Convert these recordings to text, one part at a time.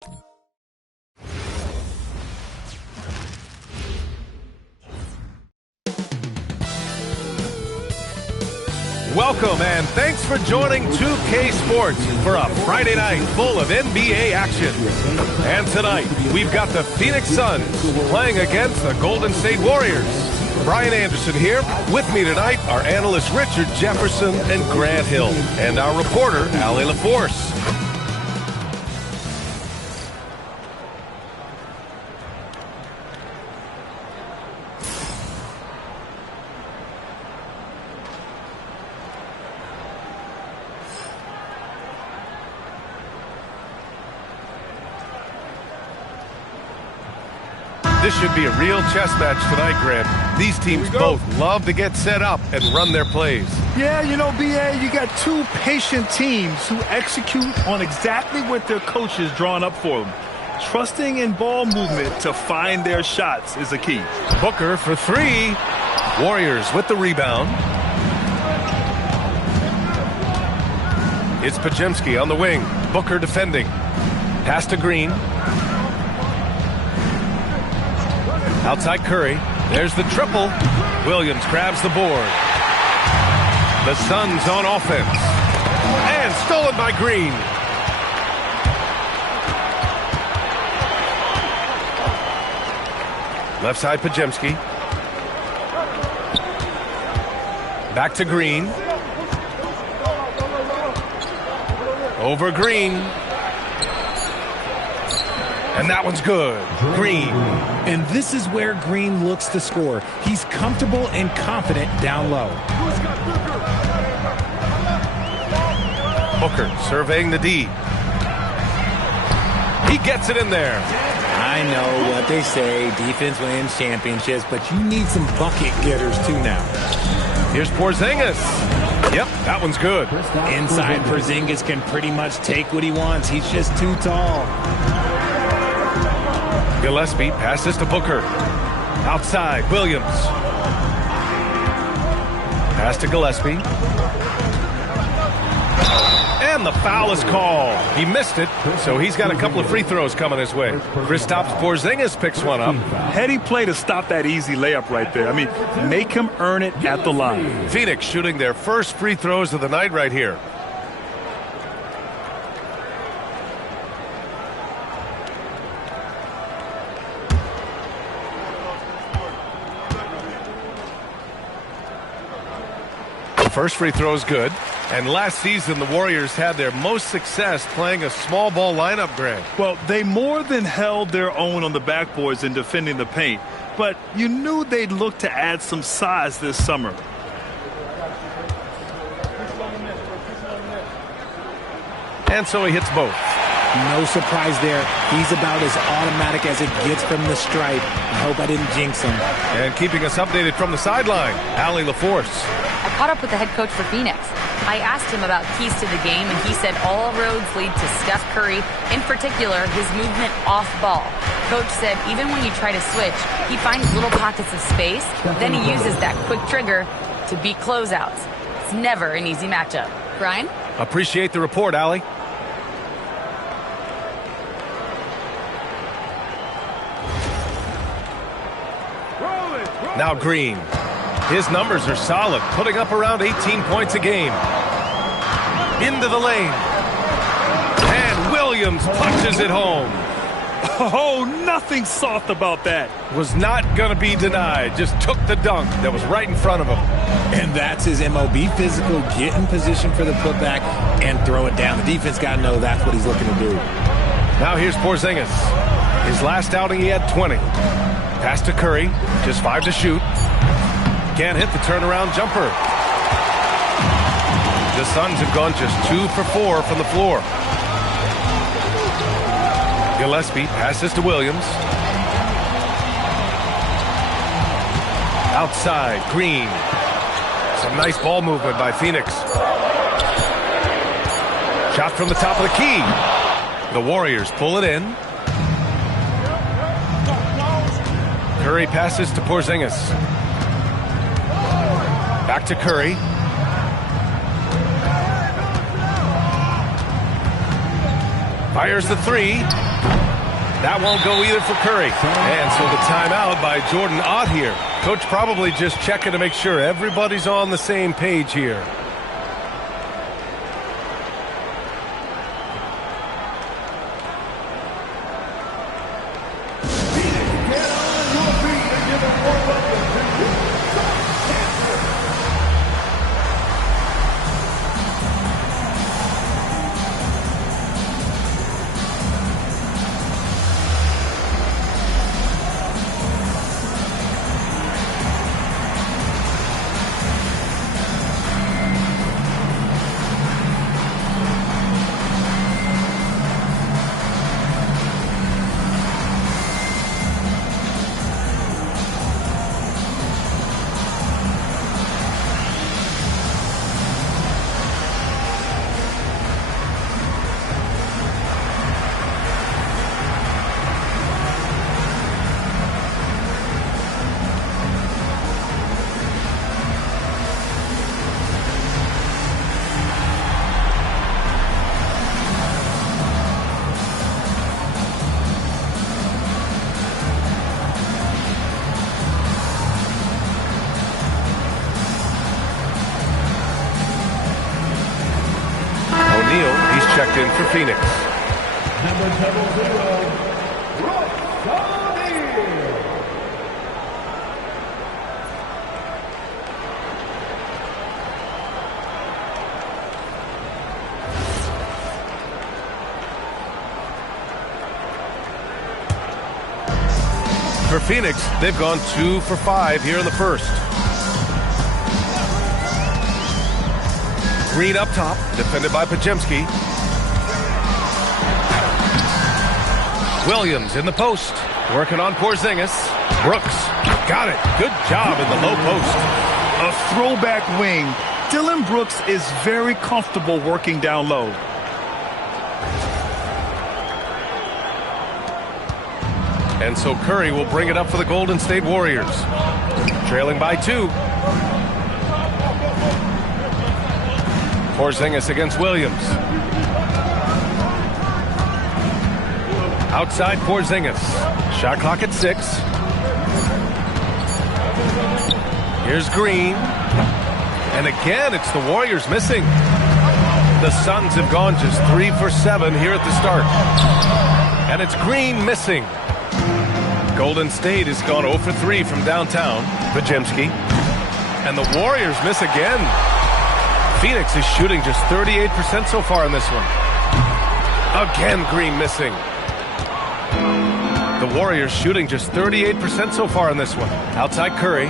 Welcome and thanks for joining 2K Sports for a Friday night full of NBA action. And tonight, we've got the Phoenix Suns playing against the Golden State Warriors. Brian Anderson here. With me tonight are analysts Richard Jefferson and Grant Hill, and our reporter, Allie LaForce. This should be a real chess match tonight, Grant. These teams both love to get set up and run their plays. Yeah, you know, B.A., you got two patient teams who execute on exactly what their coach is drawn up for them. Trusting in ball movement to find their shots is the key. Booker for three. Warriors with the rebound. It's Podziemski on the wing. Booker defending. Pass to Green. Outside Curry. There's the triple. Williams grabs the board. The Suns on offense. And stolen by Green. Left side Podziemski. Back to Green. Over Green. And that one's good. Green. And this is where Green looks to score. He's comfortable and confident down low. Booker surveying the D. He gets it in there. I know what they say, defense wins championships, but you need some bucket getters too now. Here's Porzingis. Yep, that one's good. Inside, Porzingis can pretty much take what he wants. He's just too tall. Gillespie passes to Booker. Outside, Williams. Pass to Gillespie. And the foul is called. He missed it, so he's got a couple of free throws coming his way. Kristaps Porzingis picks one up. Heady play to stop that easy layup right there. I mean, make him earn it at the line. Phoenix shooting their first free throws of the night right here. First free throw is good. And last season, the Warriors had their most success playing a small ball lineup, Grant. Well, they more than held their own on the backboards in defending the paint. But you knew they'd look to add some size this summer. And so he hits both. No surprise there. He's about as automatic as it gets from the stripe. I hope I didn't jinx him. And keeping us updated from the sideline, Allie LaForce. I caught up with the head coach for Phoenix. I asked him about keys to the game, and he said all roads lead to Steph Curry, in particular, his movement off ball. Coach said even when you try to switch, he finds little pockets of space, then he uses that quick trigger to beat closeouts. It's never an easy matchup. Brian? Appreciate the report, Allie. Now Green. His numbers are solid, putting up around 18 points a game. Into the lane. And Williams punches it home. Oh, nothing soft about that. Was not going to be denied. Just took the dunk that was right in front of him. And that's his MO. Be physical, get in position for the putback, and throw it down. The defense got to know that's what he's looking to do. Now here's Porzingis. His last outing, he had 20. Pass to Curry. Just 5 to shoot. Can't hit the turnaround jumper. The Suns have gone just 2 for 4 from the floor. Gillespie passes to Williams. Outside, Green. Some nice ball movement by Phoenix. Shot from the top of the key. The Warriors pull it in. Curry passes to Porzingis. Back to Curry. Fires the three. That won't go either for Curry. And so the timeout by Jordan Ott here. Coach probably just checking to make sure everybody's on the same page here. He's checked in for Phoenix. Number 0, Brooks O'Neal. For Phoenix, they've gone 2 for 5 here in the first. Green up top, defended by Podziemski. Williams in the post, working on Porzingis. Brooks, got it. Good job in the low post. A throwback wing. Dillon Brooks is very comfortable working down low. And so Curry will bring it up for the Golden State Warriors. Trailing by 2. Porzingis against Williams. Outside Porzingis. Shot clock at 6. Here's Green. And again, it's the Warriors missing. The Suns have gone just 3 for 7 here at the start. And it's Green missing. Golden State has gone 0 for 3 from downtown. Podziemski. And the Warriors miss again. Phoenix is shooting just 38% so far in this one. Again, Green missing. The Warriors shooting just 38% so far in this one. Outside Curry.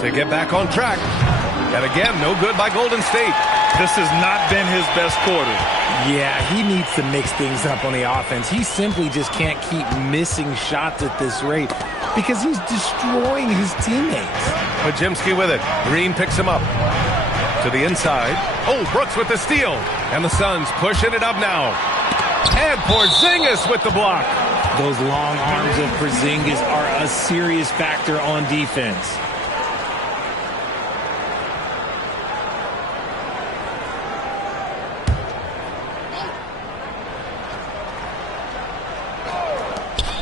To get back on track. And again, no good by Golden State. This has not been his best quarter. Yeah, he needs to mix things up on the offense. He simply just can't keep missing shots at this rate because he's destroying his teammates. Podziemski with it. Green picks him up. To the inside. Oh, Brooks with the steal. And the Suns pushing it up now. And Porzingis with the block. Those long arms of Porzingis are a serious factor on defense.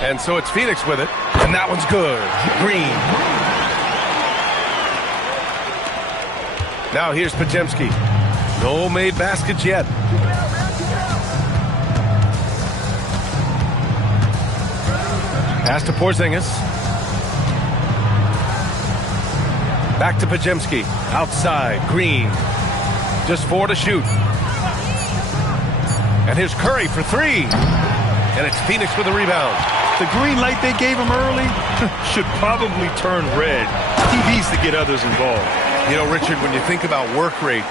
And so it's Phoenix with it. And that one's good. Green. Now here's Podziemski. No made baskets yet. Pass to Porzingis. Back to Podziemski. Outside. Green. Just 4 to shoot. And here's Curry for 3. And it's Phoenix with a rebound. The green light they gave him early should probably turn red. He needs to get others involved. You know, Richard, when you think about work rate,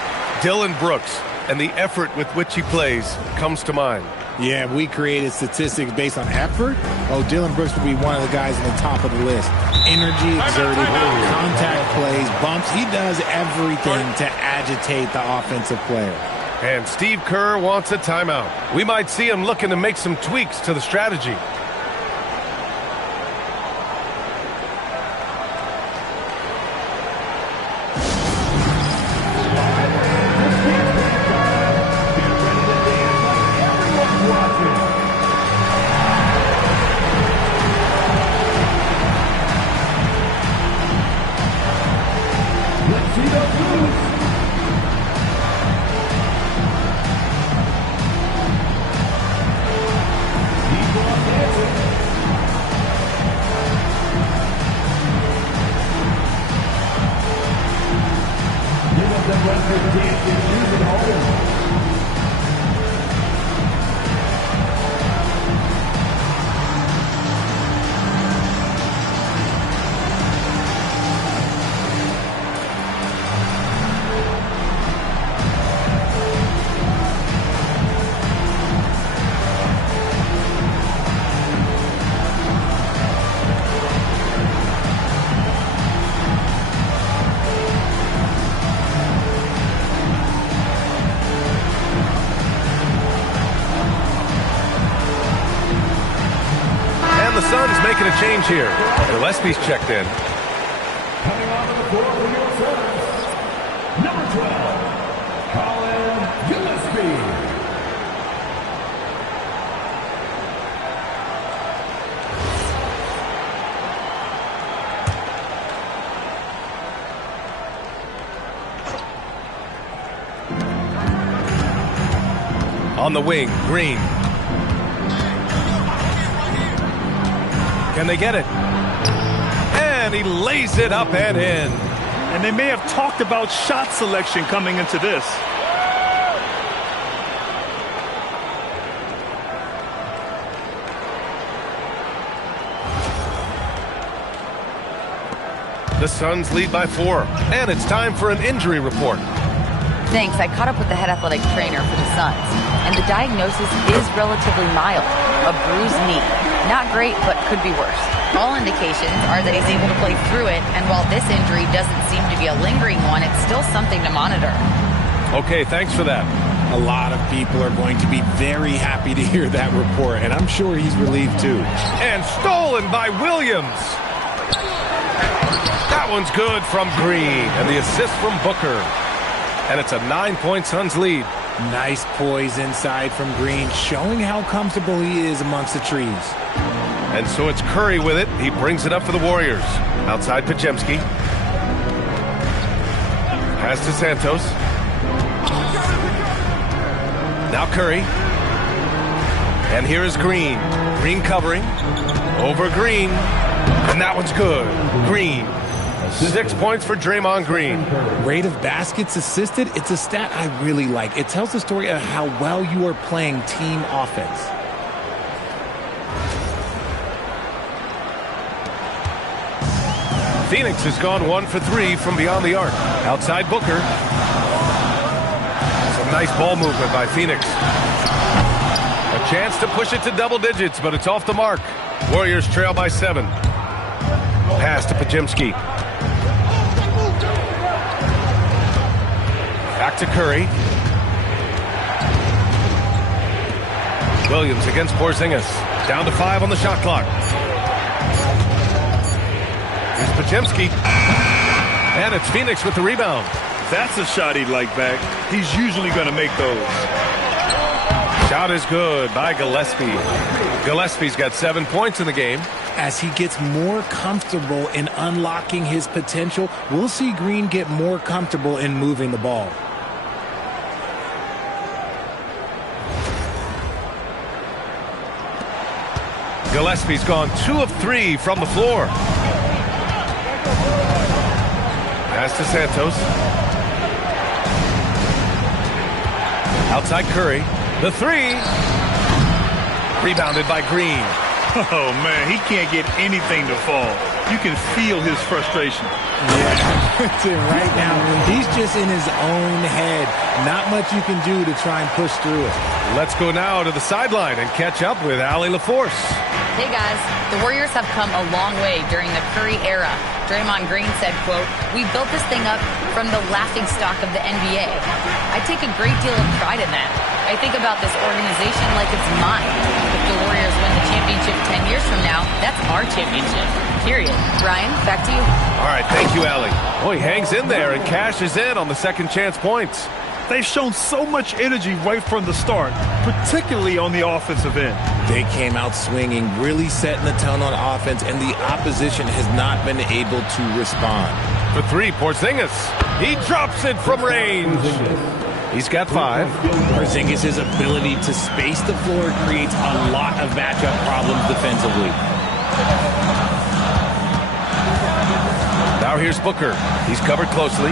Dillon Brooks and the effort with which he plays comes to mind. Yeah, we created statistics based on effort. Oh, Dillon Brooks would be one of the guys on the top of the list. Energy exerted, contact plays, bumps. He does everything to agitate the offensive player. And Steve Kerr wants a timeout. We might see him looking to make some tweaks to the strategy. Cena Cruz. Devon Hanson. Give up the run for Dancing Shoes and Holden. The Suns making a change here. Gillespie's checked in. Coming onto the floor for your Suns, number 12, Colin Gillespie. On the wing, Green. Can they get it? And he lays it up and in. And they may have talked about shot selection coming into this. The Suns lead by 4. And it's time for an injury report. Thanks. I caught up with the head athletic trainer for the Suns, and the diagnosis is relatively mild. A bruised knee. Not great, but could be worse. All indications are that he's able to play through it, and while this injury doesn't seem to be a lingering one, it's still something to monitor. Okay, thanks for that. A lot of people are going to be very happy to hear that report, and I'm sure he's relieved too. And stolen by Williams. That one's good from Green, and the assist from Booker. And it's a 9-point Suns lead. Nice poise inside from Green, showing how comfortable he is amongst the trees. And so it's Curry with it. He brings it up for the Warriors. Outside Podziemski. Pass to Santos. Now Curry. And here is Green. Green covering. Over Green. And that one's good. Green. 6 points for Draymond Green. Rate of baskets assisted, it's a stat I really like. It tells the story of how well you are playing team offense. Phoenix has gone 1 for 3 from beyond the arc. Outside Booker. Some nice ball movement by Phoenix. A chance to push it to double digits, but it's off the mark. Warriors trail by 7. Pass to Podziemski. Back to Curry. Williams against Porzingis. Down to 5 on the shot clock. Here's Podziemski. And it's Phoenix with the rebound. That's a shot he'd like back. He's usually going to make those. Shot is good by Gillespie. Gillespie's got 7 points in the game. As he gets more comfortable in unlocking his potential, we'll see Green get more comfortable in moving the ball. Gillespie's gone 2 of 3 from the floor. Pass to Santos. Outside Curry. The 3. Rebounded by Green. Oh, man, he can't get anything to fall. You can feel his frustration. Yeah, right now, he's just in his own head. Not much you can do to try and push through it. Let's go now to the sideline and catch up with Allie LaForce. Hey guys, the Warriors have come a long way during the Curry era. Draymond Green said, quote, "We built this thing up from the laughingstock of the NBA. I take a great deal of pride in that. I think about this organization like it's mine. If the Warriors win the championship 10 years from now, that's our championship. Period." Brian, back to you. All right, thank you, Allie. Oh, he hangs in there and cashes in on the second chance points. They've shown so much energy right from the start, particularly on the offensive end. They came out swinging, really setting the tone on offense, and the opposition has not been able to respond. For 3, Porzingis. He drops it from range. He's got 5. Porzingis' ability to space the floor creates a lot of matchup problems defensively. Now here's Booker. He's covered closely.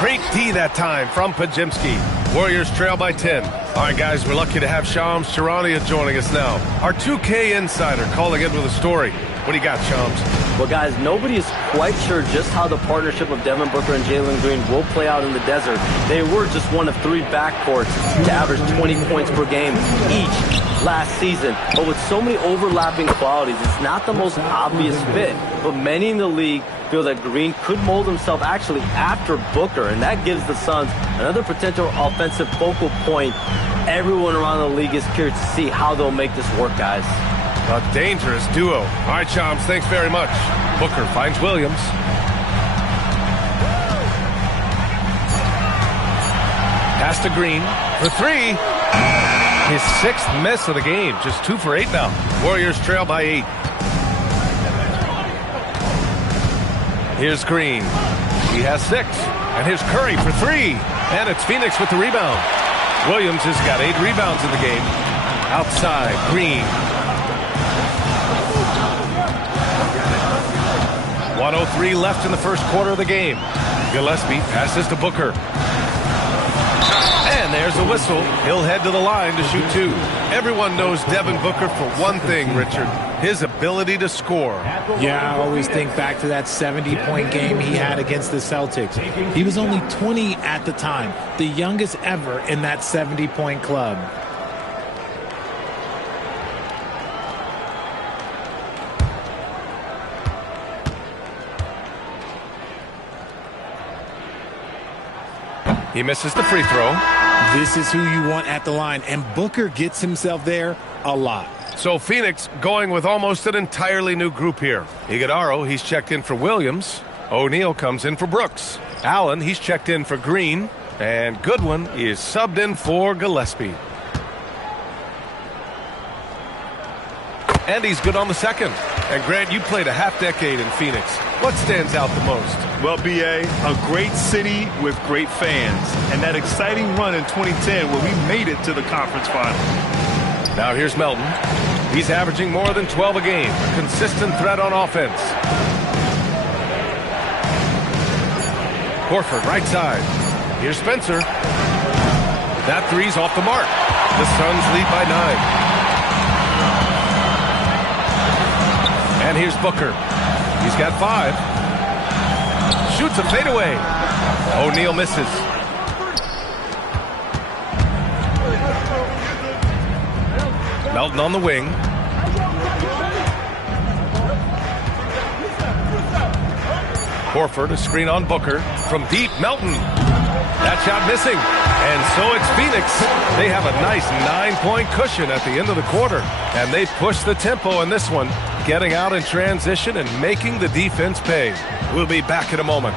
Great D that time from Podziemski. Warriors trail by 10. All right, guys, we're lucky to have Shams Charania joining us now. Our 2K insider calling in with a story. What do you got, Shams? Well, guys, nobody is quite sure just how the partnership of Devin Booker and Jalen Green will play out in the desert. They were just one of 3 backcourts to average 20 points per game each last season. But with so many overlapping qualities, it's not the most obvious fit. But many in the league feel that Green could mold himself actually after Booker, and that gives the Suns another potential offensive focal point. Everyone around the league is curious to see how they'll make this work, guys. A dangerous duo. All right, Shams, thanks very much. Booker finds Williams. Pass to Green for 3. His 6th miss of the game. Just 2 for 8 now. Warriors trail by 8. Here's Green. He has 6. And here's Curry for 3. And it's Phoenix with the rebound. Williams has got 8 rebounds in the game. Outside, Green. 1:03 left in the first quarter of the game. Gillespie passes to Booker. And there's the whistle. He'll head to the line to shoot 2. Everyone knows Devin Booker for one thing, Richard. His ability to score. Yeah, I always think back to that 70-point game he had against the Celtics. He was only 20 at the time, the youngest ever in that 70-point club. He misses the free throw. This is who you want at the line, and Booker gets himself there a lot. So Phoenix going with almost an entirely new group here. Iguodala, he's checked in for Williams. O'Neal comes in for Brooks. Allen, he's checked in for Green. And Goodwin is subbed in for Gillespie. And he's good on the second. And Grant, you played a half-decade in Phoenix. What stands out the most? Well, B.A., a great city with great fans. And that exciting run in 2010 where we made it to the conference final. Now here's Melton. He's averaging more than 12 a game. A consistent threat on offense. Horford, right side. Here's Spencer. That three's off the mark. The Suns lead by 9. And here's Booker. He's got 5. Shoots a fadeaway. O'Neal misses. Melton on the wing. Horford, a screen on Booker. From deep, Melton. That shot missing. And so it's Phoenix. They have a nice 9-point cushion at the end of the quarter. And they push the tempo in this one, getting out in transition and making the defense pay. We'll be back in a moment.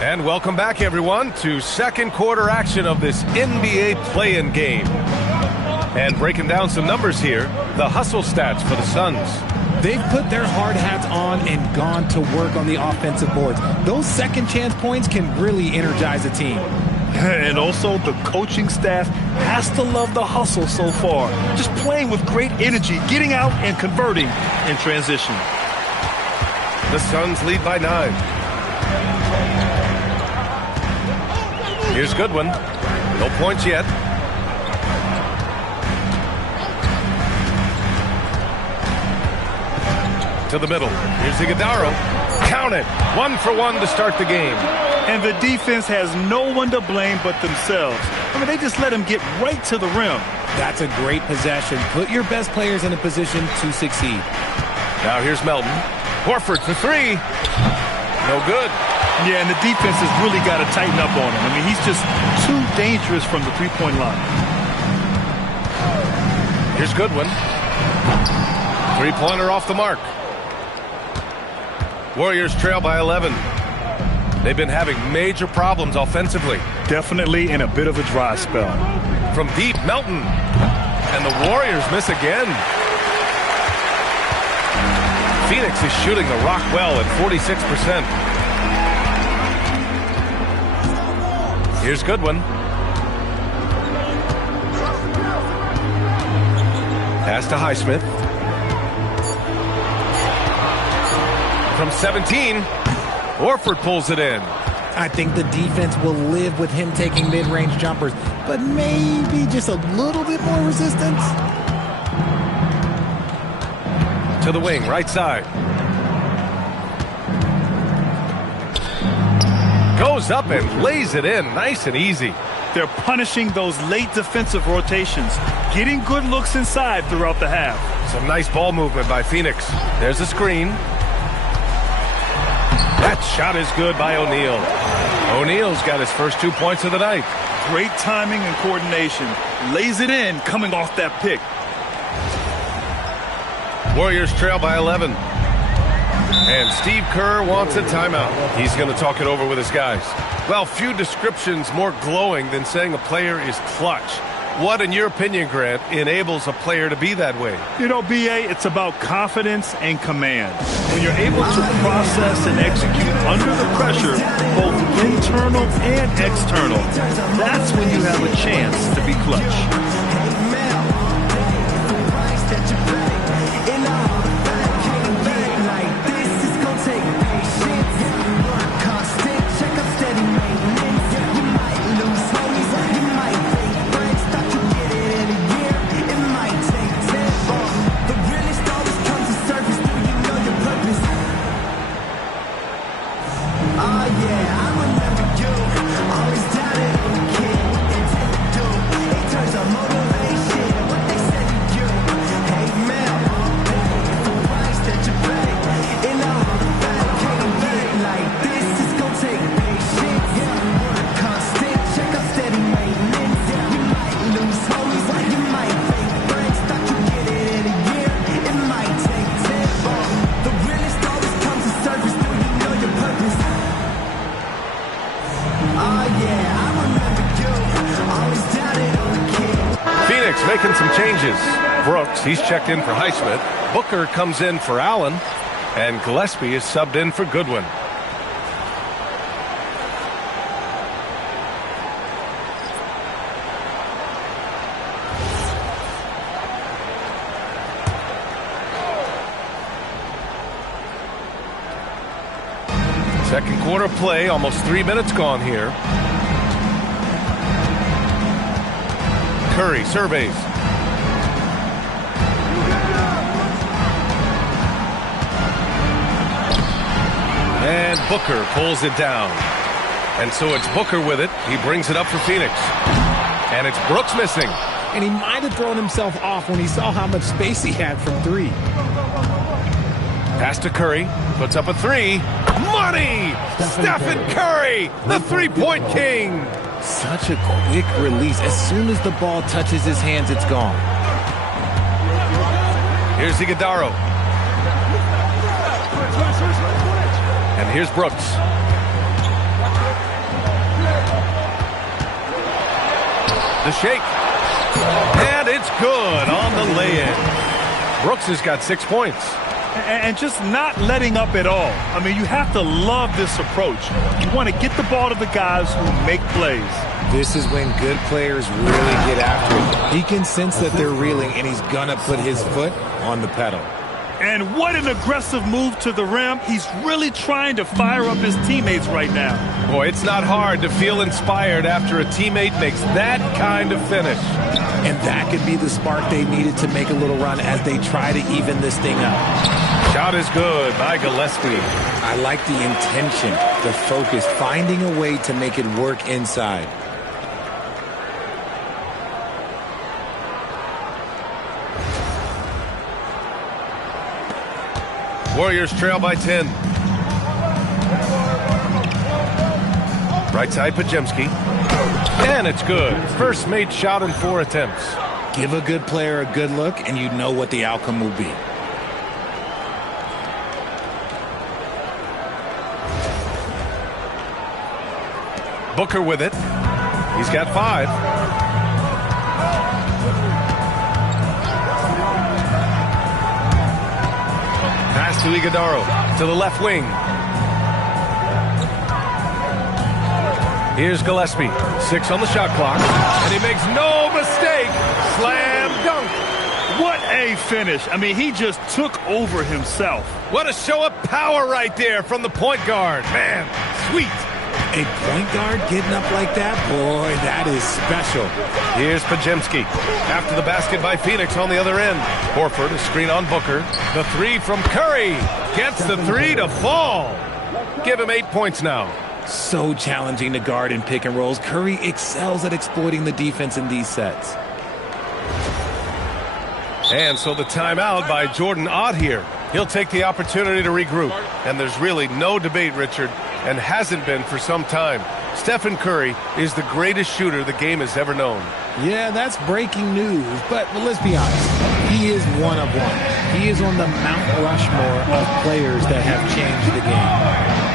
And welcome back, everyone, to second quarter action of this NBA play-in game. And breaking down some numbers here, the hustle stats for the Suns. They've put their hard hats on and gone to work on the offensive boards. Those second chance points can really energize a team. And also, the coaching staff has to love the hustle so far. Just playing with great energy, getting out and converting in transition. The Suns lead by 9. Here's Goodwin. No points yet. To the middle. Here's Iguodala. Count it. 1 for 1 to start the game. And the defense has no one to blame but themselves. I mean, they just let him get right to the rim. That's a great possession. Put your best players in a position to succeed. Now here's Melton. Horford for 3. No good. Yeah, and the defense has really got to tighten up on him. I mean, he's just too dangerous from the three-point line. Here's Goodwin. Three-pointer off the mark. Warriors trail by 11. They've been having major problems offensively. Definitely in a bit of a dry spell. From deep, Melton. And the Warriors miss again. Phoenix is shooting the rock well at 46%. Here's Goodwin. Pass to Highsmith. From 17, Horford pulls it in. I think the defense will live with him taking mid-range jumpers, but maybe just a little bit more resistance. To the wing, right side. Goes up and lays it in, nice and easy. They're punishing those late defensive rotations, getting good looks inside throughout the half. Some nice ball movement by Phoenix. There's a screen. That shot is good by O'Neal. O'Neal's got his first 2 points of the night. Great timing and coordination. Lays it in coming off that pick. Warriors trail by 11. And Steve Kerr wants a timeout. He's going to talk it over with his guys. Well, few descriptions more glowing than saying a player is clutch. What, in your opinion, Grant, enables a player to be that way? You know, B.A., it's about confidence and command. When you're able to process and execute under the pressure, both internal and external, that's when you have a chance to be clutch. Making some changes. Brooks, he's checked in for Highsmith. Booker comes in for Allen. And Gillespie is subbed in for Goodwin. Second quarter play, almost 3 minutes gone here. Curry surveys. And Booker pulls it down. And so it's Booker with it. He brings it up for Phoenix. And it's Brooks missing. And he might have thrown himself off when he saw how much space he had from three. Pass to Curry. Puts up a three. Money! Stephen Curry, the three-point king. Such a quick release. As soon as the ball touches his hands, it's gone. Here's Iguodala. And here's Brooks. The shake. And it's good on the lay-in. Brooks has got 6 points. And just not letting up at all. I mean, you have to love this approach. You want to get the ball to the guys who make plays. This is when good players really get after it. He can sense that they're reeling, and he's going to put his foot on the pedal. And what an aggressive move to the rim. He's really trying to fire up his teammates right now. Boy, it's not hard to feel inspired after a teammate makes that kind of finish. And that could be the spark they needed to make a little run as they try to even this thing up. Shot is good by Gillespie. I like the intention, the focus, finding a way to make it work inside. Warriors trail by 10. Right side, Podziemski. And it's good. First made shot in 4 attempts. Give a good player a good look, and you know what the outcome will be. Booker with it. He's got 5. Pass to Iguodala to the left wing. Here's Gillespie. 6 on the shot clock. And he makes no mistake. Slam dunk. What a finish. I mean, he just took over himself. What a show of power right there from the point guard. Man, sweet. A point guard getting up like that? Boy, that is special. Here's Podziemski. After the basket by Phoenix on the other end. Horford, a screen on Booker. The 3 from Curry. Gets the 3 to fall. Give him 8 points now. So challenging to guard in pick and rolls. Curry excels at exploiting the defense in these sets. And so the timeout by Jordan Ott here. He'll take the opportunity to regroup. And there's really no debate, Richard, and hasn't been for some time. Stephen Curry is the greatest shooter the game has ever known. Yeah, that's breaking news, but let's be honest. He is one of one. He is on the Mount Rushmore of players that have changed the game.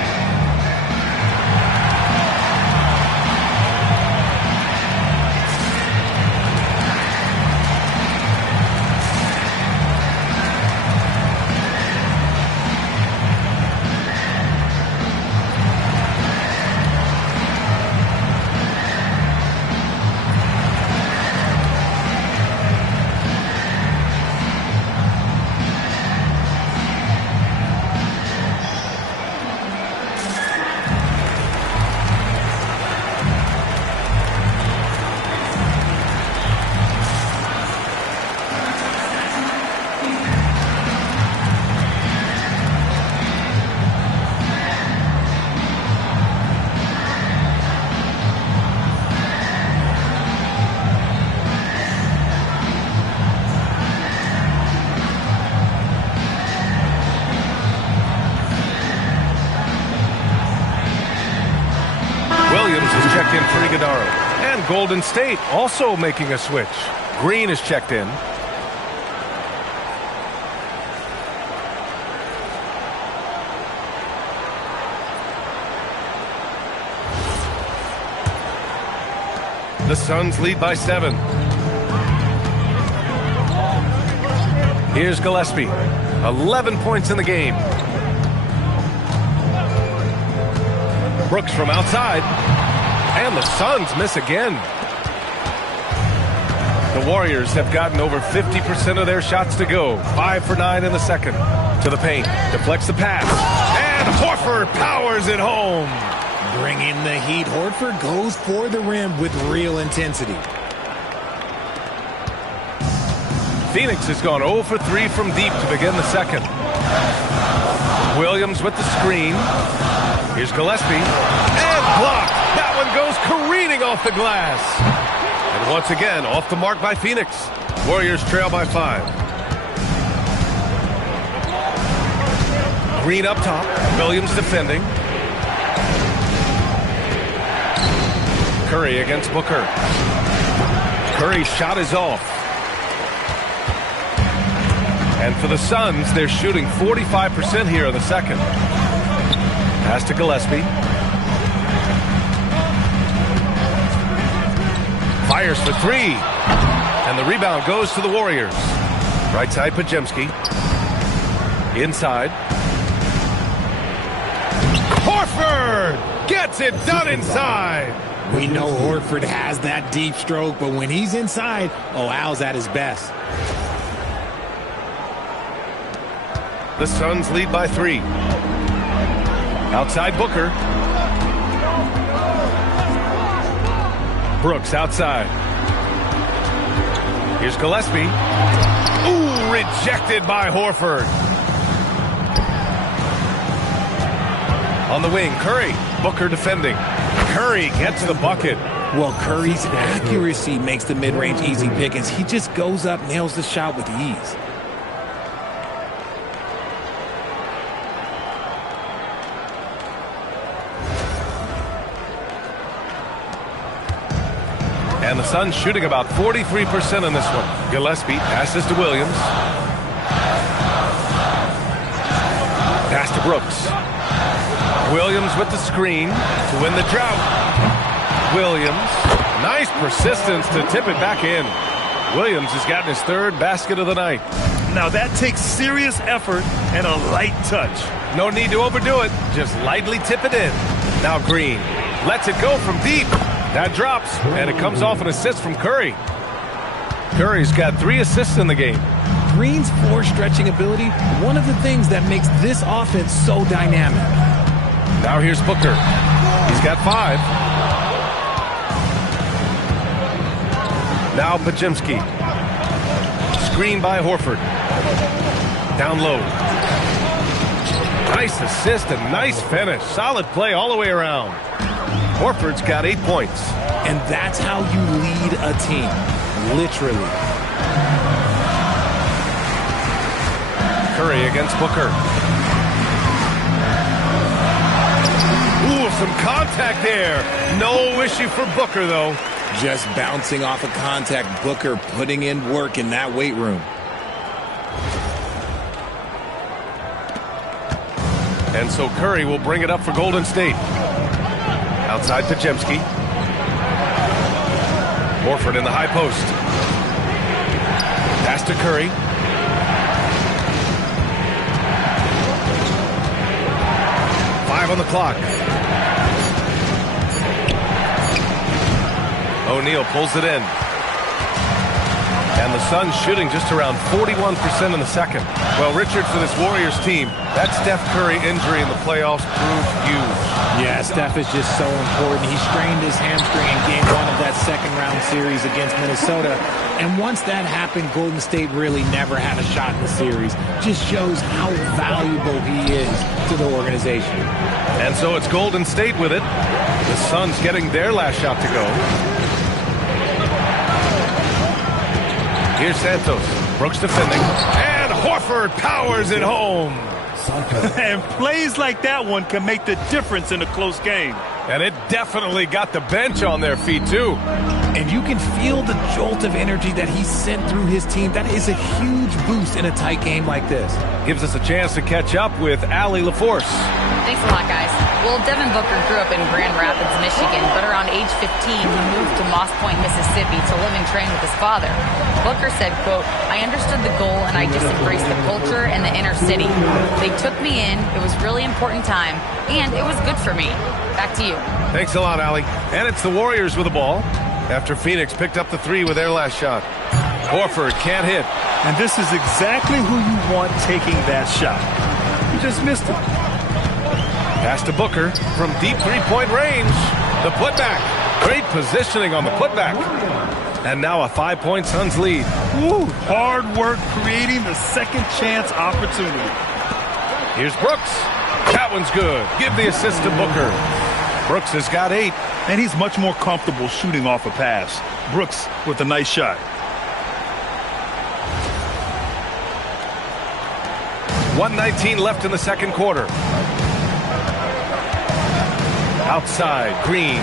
In for Iguodala. And Golden State also making a switch. Green is checked in. The Suns lead by 7. Here's Gillespie. 11 points in the game. Brooks from outside. And the Suns miss again. The Warriors have gotten over 50% of their shots to go. 5 for 9 in the second. To the paint. Deflects the pass. And Horford powers it home. Bringing the heat. Horford goes for the rim with real intensity. Phoenix has gone 0 for 3 from deep to begin the second. Williams with the screen. Here's Gillespie. And blocked. That one goes careening off the glass. And once again, off the mark by Phoenix. Warriors trail by 5. Green up top. Williams defending. Curry against Booker. Curry's shot is off. And for the Suns, they're shooting 45% here in the second. Pass to Gillespie. Fires for 3. And the rebound goes to the Warriors. Right side, Podziemski. Inside. Horford gets it done inside. We know Horford has that deep stroke, but when he's inside, Al's at his best. The Suns lead by 3. Outside Booker. Brooks outside. Here's Gillespie. Ooh, rejected by Horford. On the wing, Curry. Booker defending. Curry gets the bucket. Well, Curry's accuracy makes the mid-range easy pickings. He just goes up, nails the shot with ease. And the The Suns shooting about 43% in this one. Gillespie passes to Williams. Pass to Brooks. Williams with the screen to win the drought. Williams. Nice persistence to tip it back in. Williams has gotten his third basket of the night. Now that takes serious effort and a light touch. No need to overdo it. Just lightly tip it in. Now Green lets it go from deep. That drops, and it comes off an assist from Curry. Curry's got 3 assists in the game. Green's floor stretching ability, one of the things that makes this offense so dynamic. Now here's Booker. He's got 5. Now Podziemski. Screen by Horford. Down low. Nice assist and nice finish. Solid play all the way around. Horford's got 8 points. And that's how you lead a team. Literally. Curry against Booker. Ooh, some contact there. No issue for Booker, though. Just bouncing off of contact. Booker putting in work in that weight room. And so Curry will bring it up for Golden State. Outside Podziemski. Horford in the high post. Pass to Curry. Five on the clock. O'Neal pulls it in. And the Suns shooting just around 41% in the second. Well, Richard, for this Warriors team, that Steph Curry injury in the playoffs proved huge. Yeah, Steph is just so important. He strained his hamstring in game 1 of that second-round series against Minnesota. And once that happened, Golden State really never had a shot in the series. Just shows how valuable he is to the organization. And so it's Golden State with it. The Suns getting their last shot to go. Here's Santos. Brooks defending. And Horford powers it home. And plays like that one can make the difference in a close game. And it definitely got the bench on their feet, too. And you can feel the jolt of energy that he sent through his team. That is a huge boost in a tight game like this. Gives us a chance to catch up with Allie LaForce. Thanks a lot, guys. Well, Devin Booker grew up in Grand Rapids, Michigan, but around age 15, he moved to Moss Point, Mississippi to live and train with his father. Booker said, quote, "I understood the goal and I just embraced the culture and the inner city. They took me in, it was really important time, and it was good for me." Back to you. Thanks a lot, Allie. And it's the Warriors with the ball after Phoenix picked up the 3 with their last shot. Horford can't hit. And this is exactly who you want taking that shot. You just missed it. Pass to Booker from deep 3-point range. The putback. Great positioning on the putback. And now a 5-point Suns lead. Woo, hard work creating the second chance opportunity. Here's Brooks. That one's good. Give the assist to Booker. Brooks has got 8. And he's much more comfortable shooting off a pass. Brooks with a nice shot. .119 left in the second quarter. Outside, Green.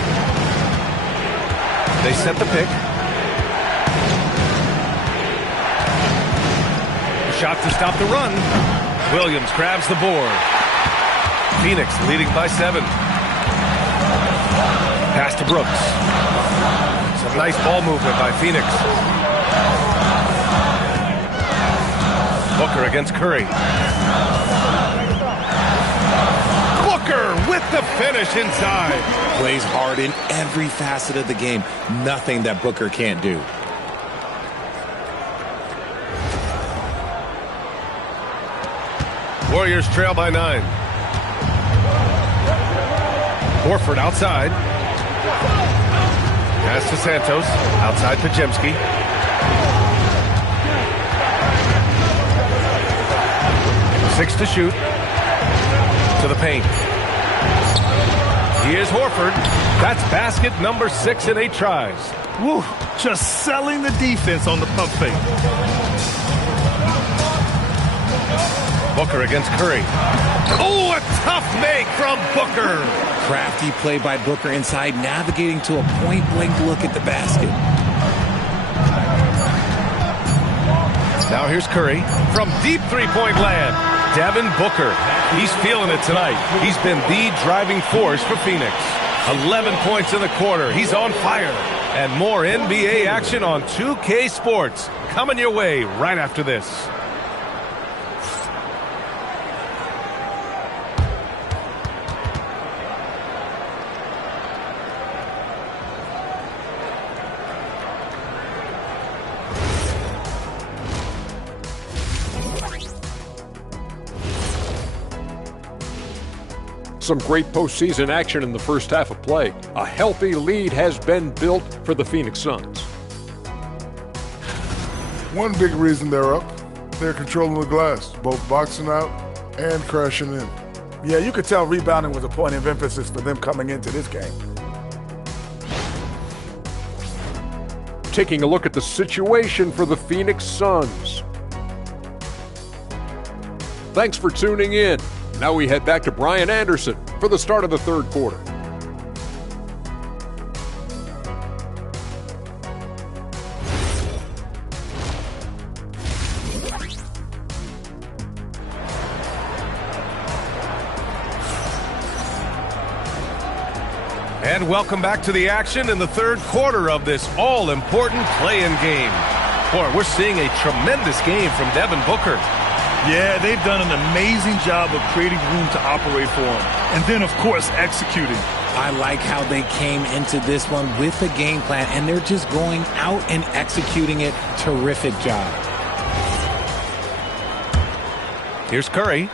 They set the pick. Shot to stop the run. Williams grabs the board. Phoenix leading by 7. Pass to Brooks. Some nice ball movement by Phoenix. Booker against Curry. Booker with the finish inside. Plays hard in every facet of the game. Nothing that Booker can't do. Warriors trail by 9. Horford outside. Pass to Santos. Outside Podziemski. Six to shoot. To the paint. Here's Horford. That's basket number 6 in 8 tries. Woo, just selling the defense on the pump fake. Booker against Curry. Oh, a tough make from Booker. Crafty play by Booker inside, navigating to a point-blank look at the basket. Now here's Curry from deep three-point land. Devin Booker, he's feeling it tonight. He's been the driving force for Phoenix. 11 points in the quarter. He's on fire. And more NBA action on 2K Sports coming your way right after this. Some great postseason action in the first half of play. A healthy lead has been built for the Phoenix Suns. One big reason they're up, they're controlling the glass, both boxing out and crashing in. Yeah, you could tell rebounding was a point of emphasis for them coming into this game. Taking a look at the situation for the Phoenix Suns. Thanks for tuning in. Now we head back to Brian Anderson for the start of the third quarter. And welcome back to the action in the third quarter of this all-important play-in game. Boy, we're seeing a tremendous game from Devin Booker. Yeah, they've done an amazing job of creating room to operate for him. And then, of course, executing. I like how they came into this one with a game plan, and they're just going out and executing it. Terrific job. Here's Curry.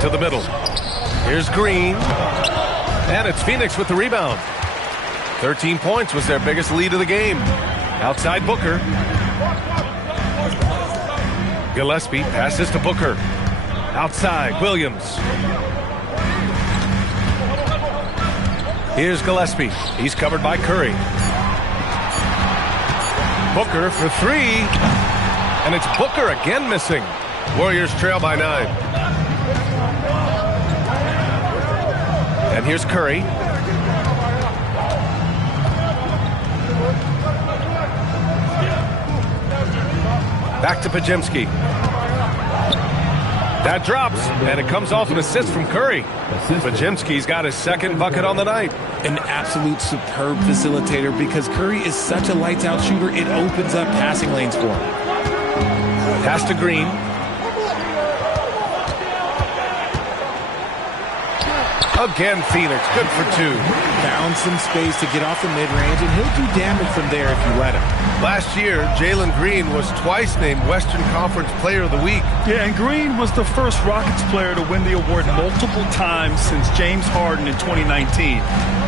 To the middle. Here's Green. And it's Phoenix with the rebound. 13 points was their biggest lead of the game. Outside Booker. Gillespie passes to Booker. Outside Williams. Here's Gillespie. He's covered by Curry. Booker for three. And it's Booker again missing. Warriors trail by 9. And here's Curry. Back to Podziemski. That drops, and it comes off an assist from Curry. Podziemski's got his second bucket on the night. An absolute superb facilitator because Curry is such a lights-out shooter, it opens up passing lanes for him. Pass to Green. Again, Phoenix, good for 2. Found some space to get off the mid-range, and he'll do damage from there if you let him. Last year, Jalen Green was twice named Western Conference Player of the Week. Yeah, and Green was the first Rockets player to win the award multiple times since James Harden in 2019.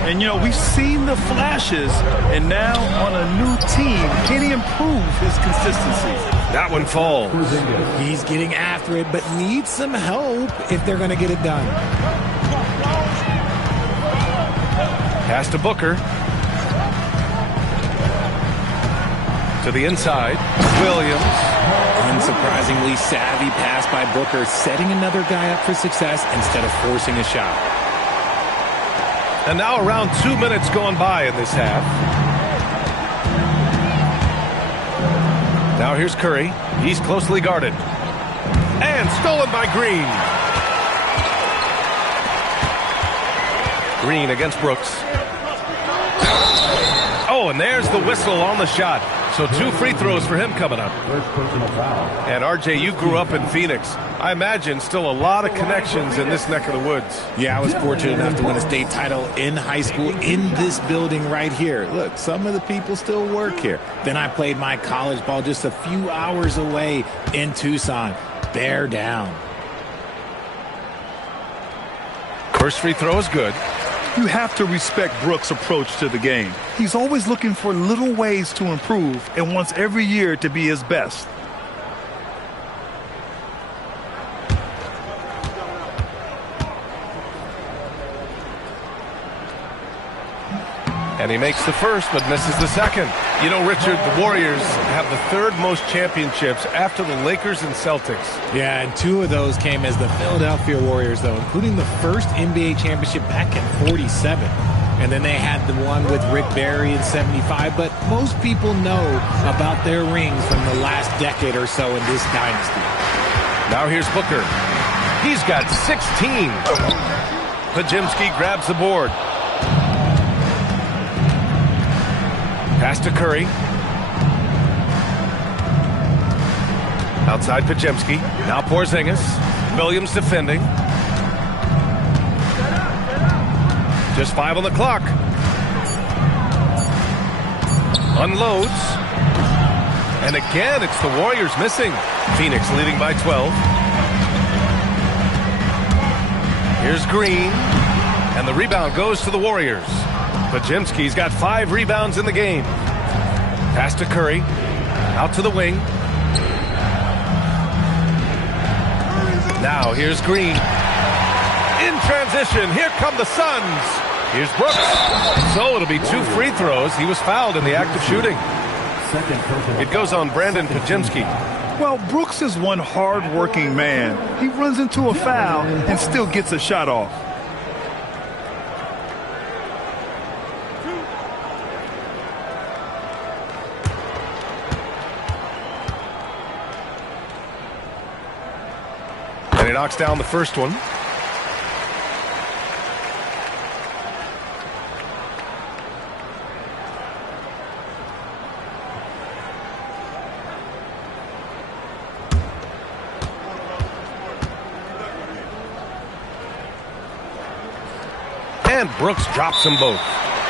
And, you know, we've seen the flashes, and now on a new team, can he improve his consistency? That one falls. He's getting after it, but needs some help if they're going to get it done. Pass to Booker. To the inside. Williams. Unsurprisingly savvy pass by Booker, setting another guy up for success instead of forcing a shot. And now around 2 minutes going by in this half. Now here's Curry. He's closely guarded. And stolen by Green. Green against Brooks. Oh, and there's the whistle on the shot. So 2 free throws for him coming up. And RJ, you grew up in Phoenix. I imagine still a lot of connections in this neck of the woods. Yeah, I was fortunate enough to win a state title in high school in this building right here. Look, some of the people still work here. Then I played my college ball just a few hours away in Tucson. Bear down. First free throw is good. You have to respect Brooks' approach to the game. He's always looking for little ways to improve and wants every year to be his best. And he makes the first, but misses the second. You know, Richard, the Warriors have the 3rd most championships after the Lakers and Celtics. Yeah, and 2 of those came as the Philadelphia Warriors, though, including the first NBA championship back in '47. And then they had the one with Rick Barry in 75. But most people know about their rings from the last decade or so in this dynasty. Now here's Booker. He's got 16. Podziemski grabs the board. Pass to Curry. Outside Podziemski. Now Porzingis. Williams defending. Just 5 on the clock. Unloads. And again, it's the Warriors missing. Phoenix leading by 12. Here's Green. And the rebound goes to the Warriors. Podziemski's got 5 rebounds in the game. Pass to Curry. Out to the wing. Now here's Green. In transition, here come the Suns. Here's Brooks. So it'll be 2 free throws. He was fouled in the act of shooting. It goes on Brandon Podziemski. Well, Brooks is one hard-working man. He runs into a foul and still gets a shot off. And he knocks down the first one. And Brooks drops them both.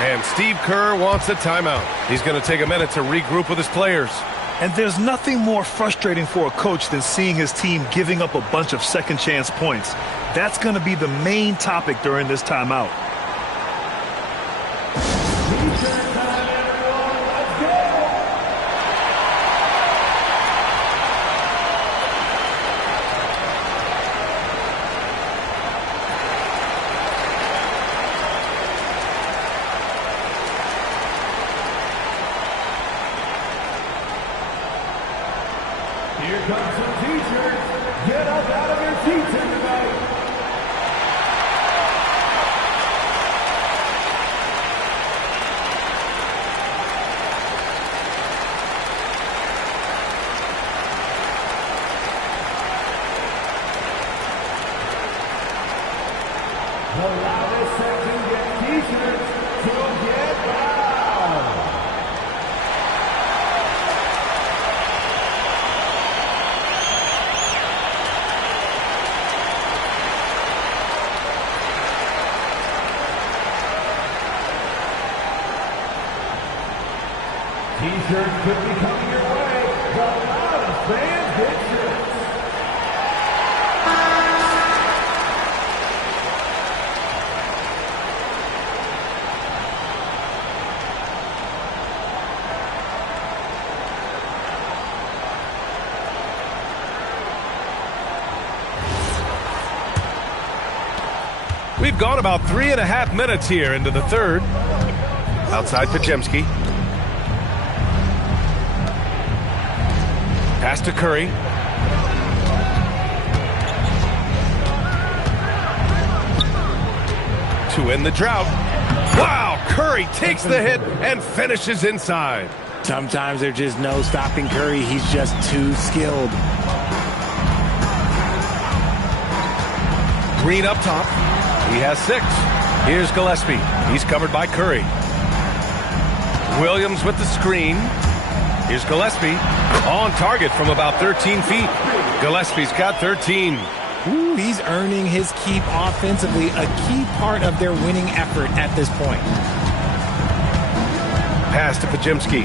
And Steve Kerr wants a timeout. He's going to take a minute to regroup with his players. And there's nothing more frustrating for a coach than seeing his team giving up a bunch of second chance points. That's going to be the main topic during this timeout. Here comes some teachers. Get up out of your seats here tonight. The loudest section gets t-shirts, so get loud. T-shirts could be coming your way. The loudest fans get shirts. We've gone about 3.5 minutes here into the third. Outside Podziemski. Pass to Curry. To end the drought. Wow, Curry takes the hit and finishes inside. Sometimes there's just no stopping Curry. He's just too skilled. Green up top. He has 6. Here's Gillespie. He's covered by Curry. Williams with the screen. Here's Gillespie. On target from about 13 feet. Gillespie's got 13. Ooh, he's earning his keep offensively, a key part of their winning effort at this point. Pass to Podziemski.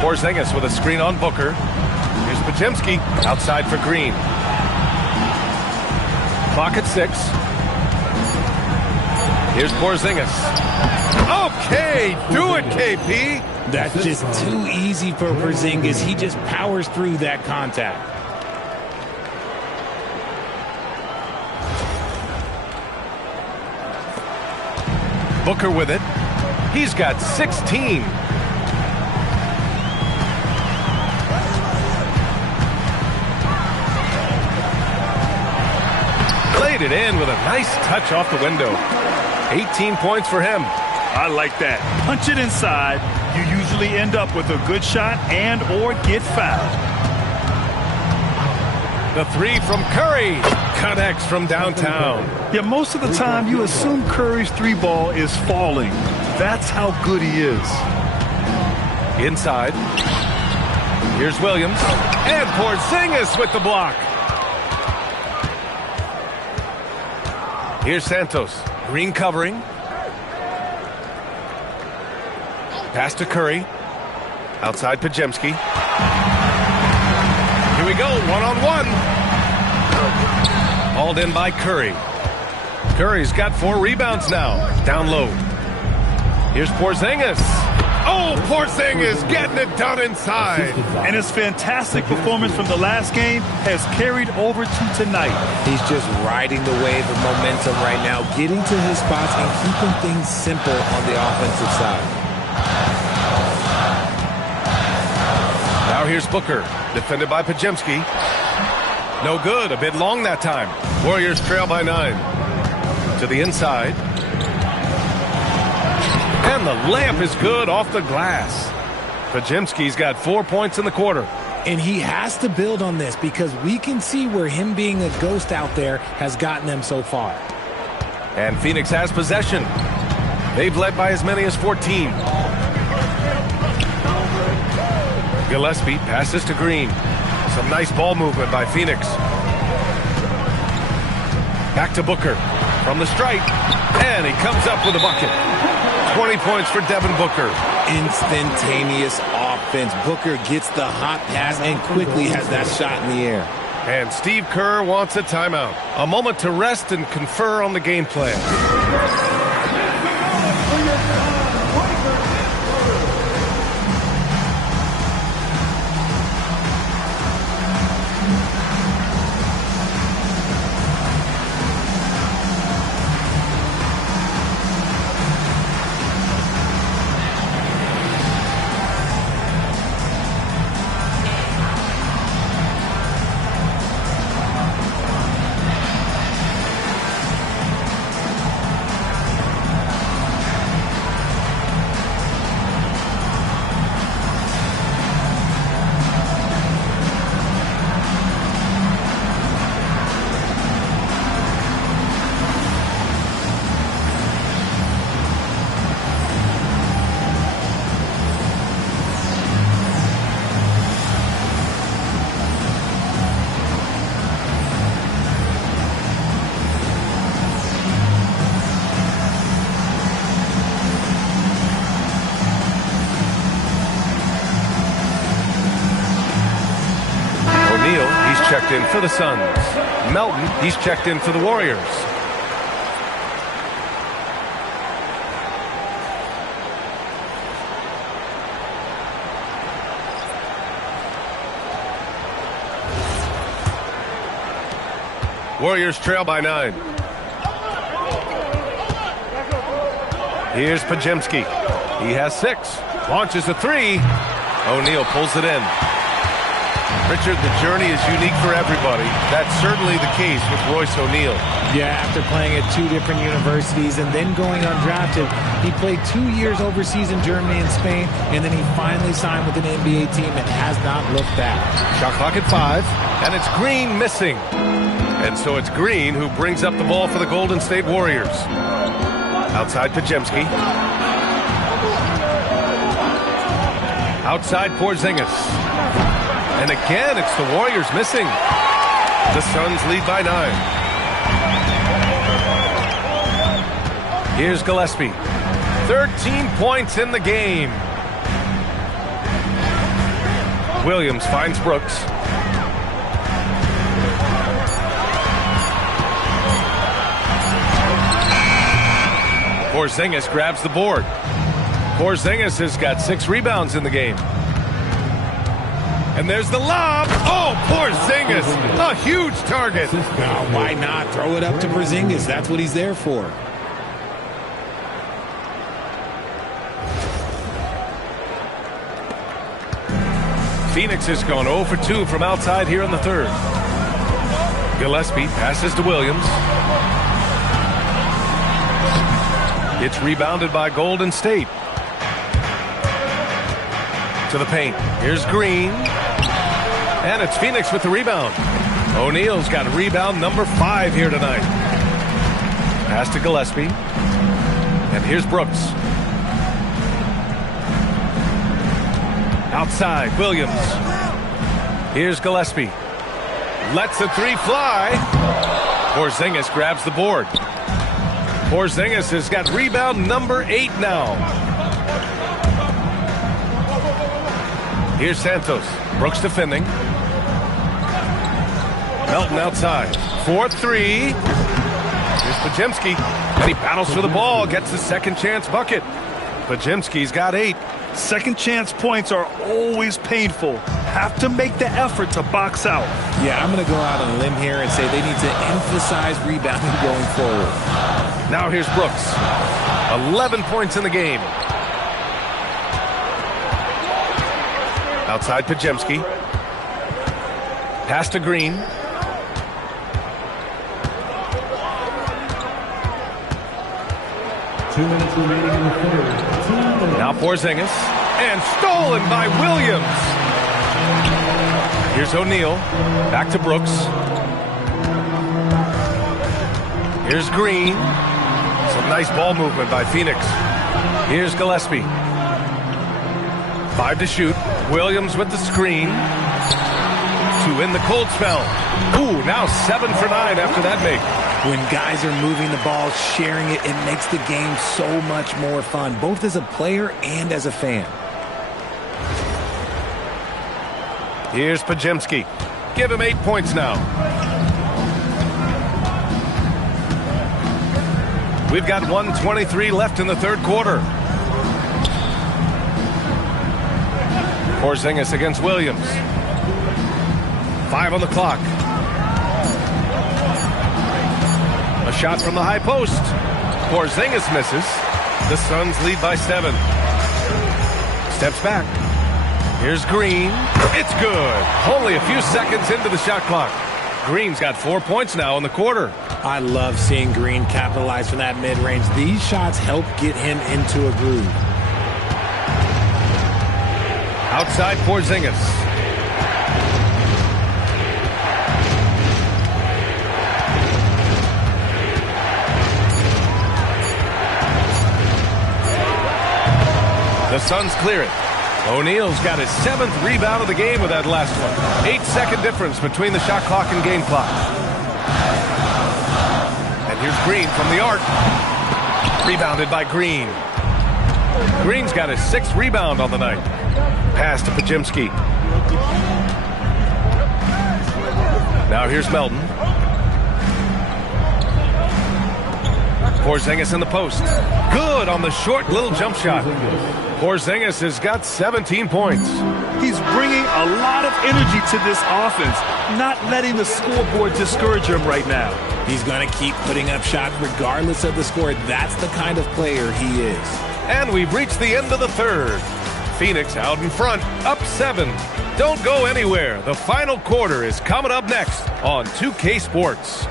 Porzingis with a screen on Booker. Here's Podziemski outside for Green. Clock at 6. Here's Porzingis. Okay, do it, KP. That's just too easy for Porzingis. He just powers through that contact. Booker with it. He's got 16. Laid it in with a nice touch off the window. 18 points for him. I like that. Punch it inside. You usually end up with a good shot and or get fouled. The three from Curry connects from downtown. Yeah, most of the time you assume Curry's three ball is falling. That's how good he is. Inside. Here's Williams. And Porzingis with the block. Here's Santos. Green covering. Pass to Curry. Outside Podziemski. Here we go, one-on-one. Hauled in by Curry. Curry's got 4 rebounds now. Down low. Here's Porzingis. Oh, Porzingis getting it done inside. And his fantastic performance from the last game has carried over to tonight. He's just riding the wave of momentum right now, getting to his spots and keeping things simple on the offensive side. Now here's Booker, defended by Podziemski. No good, a bit long that time. Warriors trail by 9. To the inside. And the layup is good off the glass. Podziemski's got 4 points in the quarter. And he has to build on this because we can see where him being a ghost out there has gotten them so far. And Phoenix has possession. They've led by as many as 14. Gillespie passes to Green. Some nice ball movement by Phoenix. Back to Booker from the stripe. And he comes up with a bucket. 20 points for Devin Booker. Instantaneous offense. Booker gets the hot pass and quickly has that shot in the air. And Steve Kerr wants a timeout. A moment to rest and confer on the game plan. Checked in for the Suns. Melton, he's checked in for the Warriors. Warriors trail by 9. Here's Podziemski. He has 6. Launches a 3. O'Neal pulls it in. Richard, the journey is unique for everybody. That's certainly the case with Royce O'Neal. Yeah, after playing at 2 different universities and then going undrafted, he played 2 years overseas in Germany and Spain, and then he finally signed with an NBA team and has not looked back. Shot clock at 5, and it's Green missing. And so it's Green who brings up the ball for the Golden State Warriors. Outside Podziemski. Outside Porzingis. And again, it's the Warriors missing. The Suns lead by 9. Here's Gillespie. 13 points in the game. Williams finds Brooks. Porzingis grabs the board. Porzingis has got 6 rebounds in the game. And there's the lob. Oh, Porzingis, a huge target. Now, why not throw it up to Porzingis? That's what he's there for. Phoenix has gone 0 for 2 from outside here in the 3rd. Gillespie passes to Williams. It's rebounded by Golden State. To the paint. Here's Green. And it's Phoenix with the rebound. O'Neal's got rebound number 5 here tonight. Pass to Gillespie. And here's Brooks. Outside, Williams. Here's Gillespie. Lets the 3 fly. Porzingis grabs the board. Porzingis has got rebound number 8 now. Here's Santos. Brooks defending. Melton outside. 4-3. Here's Podziemski. And he battles for the ball. Gets the second chance bucket. Podziemski's got 8. Second chance points are always painful. Have to make the effort to box out. Yeah, I'm going to go out on a limb here and say they need to emphasize rebounding going forward. Now here's Brooks. 11 points in the game. Outside Podziemski. Pass to Green. Two minutes remaining in the third. Now Porzingis. And stolen by Williams. Here's O'Neal. Back to Brooks. Here's Green. Some nice ball movement by Phoenix. Here's Gillespie. 5 to shoot. Williams with the screen. To win the cold spell. Ooh, now 7 for 9 after that make. When guys are moving the ball, sharing it, it makes the game so much more fun, both as a player and as a fan. Here's Podziemski. Give him 8 points now. We've got 1:23 left in the third quarter. Porzingis against Williams. 5 on the clock. A shot from the high post. Porzingis misses. The Suns lead by 7. Steps back. Here's Green. It's good. Only a few seconds into the shot clock. Green's got 4 points now in the quarter. I love seeing Green capitalize from that mid-range. These shots help get him into a groove. Outside Porzingis. The Suns clear it. O'Neal's got his 7th rebound of the game with that last one. 8-second difference between the shot clock and game clock. And here's Green from the arc. Rebounded by Green. Green's got his 6th rebound on the night. Pass to Podziemski. Now here's Melton. Porzingis in the post. Good on the short little jump shot. Porzingis has got 17 points. He's bringing a lot of energy to this offense, not letting the scoreboard discourage him right now. He's going to keep putting up shots regardless of the score. That's the kind of player he is. And we've reached the end of the third. Phoenix out in front, up 7. Don't go anywhere. The final quarter is coming up next on 2K Sports.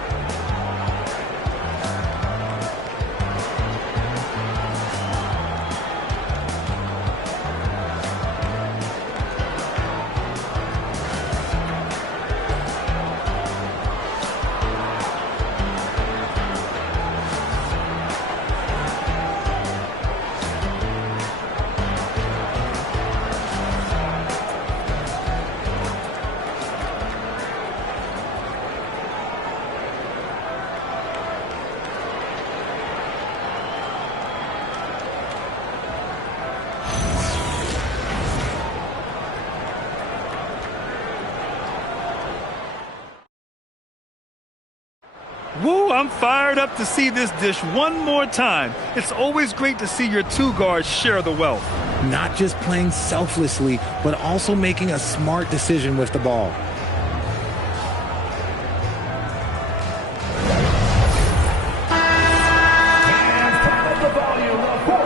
Woo, I'm fired up to see this dish one more time. It's always great to see your 2 guards share the wealth. Not just playing selflessly, but also making a smart decision with the ball.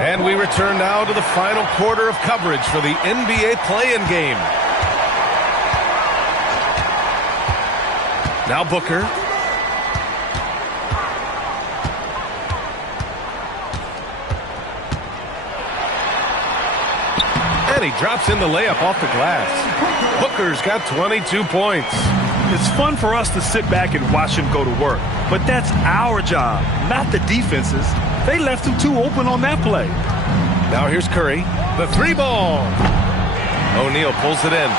And we return now to the final quarter of coverage for the NBA play-in game. Now Booker. And he drops in the layup off the glass. Booker's got 22 points. It's fun for us to sit back and watch him go to work. But that's our job, not the defense's. They left him too open on that play. Now here's Curry. The three ball. O'Neal pulls it in.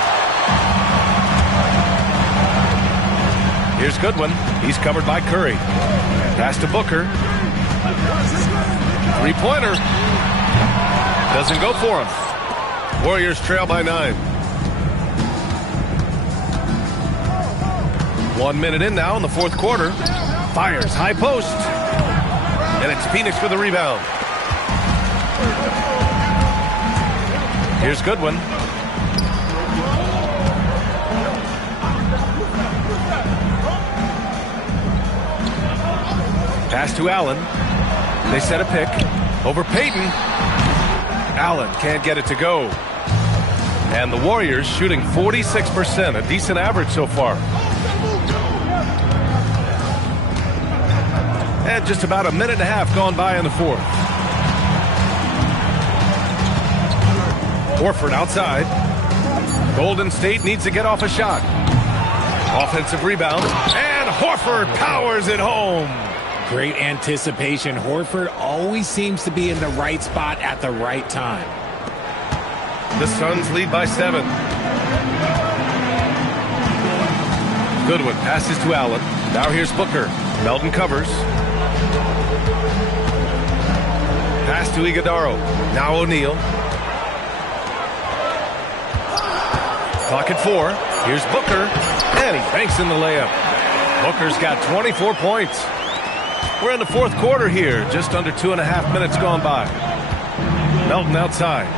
Here's Goodwin. He's covered by Curry. Pass to Booker. Three-pointer. Doesn't go for him. Warriors trail by 9. 1 minute in now in the fourth quarter. Fires high post. And it's Phoenix for the rebound. Here's Goodwin. Pass to Allen. They set a pick. Over Payton. Allen can't get it to go. And the Warriors shooting 46%, a decent average so far. And just about a minute and a half gone by in the fourth. Horford outside. Golden State needs to get off a shot. Offensive rebound. And Horford powers it home. Great anticipation. Horford always seems to be in the right spot at the right time. The Suns lead by 7. Goodwin passes to Allen. Now here's Booker. Melton covers. Pass to Iguodaro. Now O'Neal. Clock at 4. Here's Booker. And he banks in the layup. Booker's got 24 points. We're in the fourth quarter here. Just under 2.5 minutes gone by. Melton outside.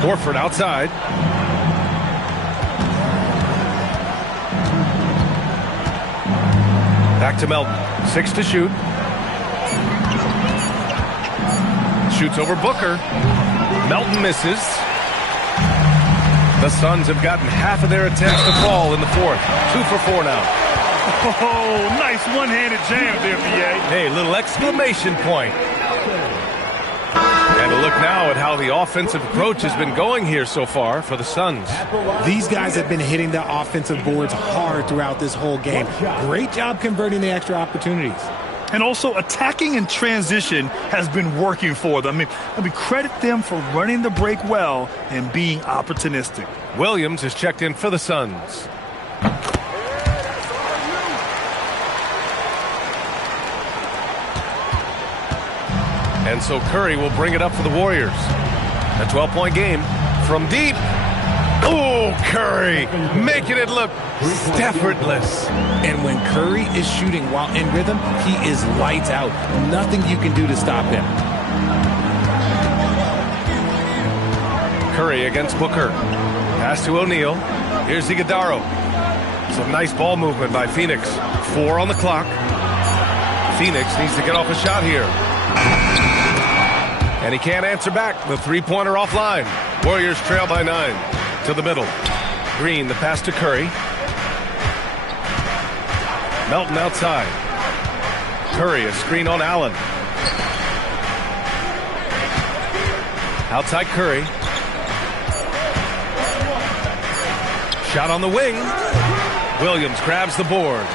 Horford outside. Back to Melton. 6 to shoot. Shoots over Booker. Melton misses. The Suns have gotten half of their attempts to fall in the fourth. 2 for 4 now. Oh, nice one-handed jam there, B.A. Hey, little exclamation point. And a look now at how the offensive approach has been going here so far for the Suns. These guys have been hitting the offensive boards hard throughout this whole game. Great job converting the extra opportunities. And also attacking in transition has been working for them. I mean, credit them for running the break well and being opportunistic. Williams is checked in for the Suns. And so Curry will bring it up for the Warriors. A 12-point game from deep. Oh, Curry making it look effortless. And when Curry is shooting while in rhythm, he is lights out. Nothing you can do to stop him. Curry against Booker. Pass to O'Neal. Here's Iguodaro. Some nice ball movement by Phoenix. 4 on the clock. Phoenix needs to get off a shot here. And he can't answer back. The three-pointer offline. Warriors trail by 9. To the middle. Green, the pass to Curry. Melton outside. Curry, a screen on Allen. Outside Curry. Shot on the wing. Williams grabs the board.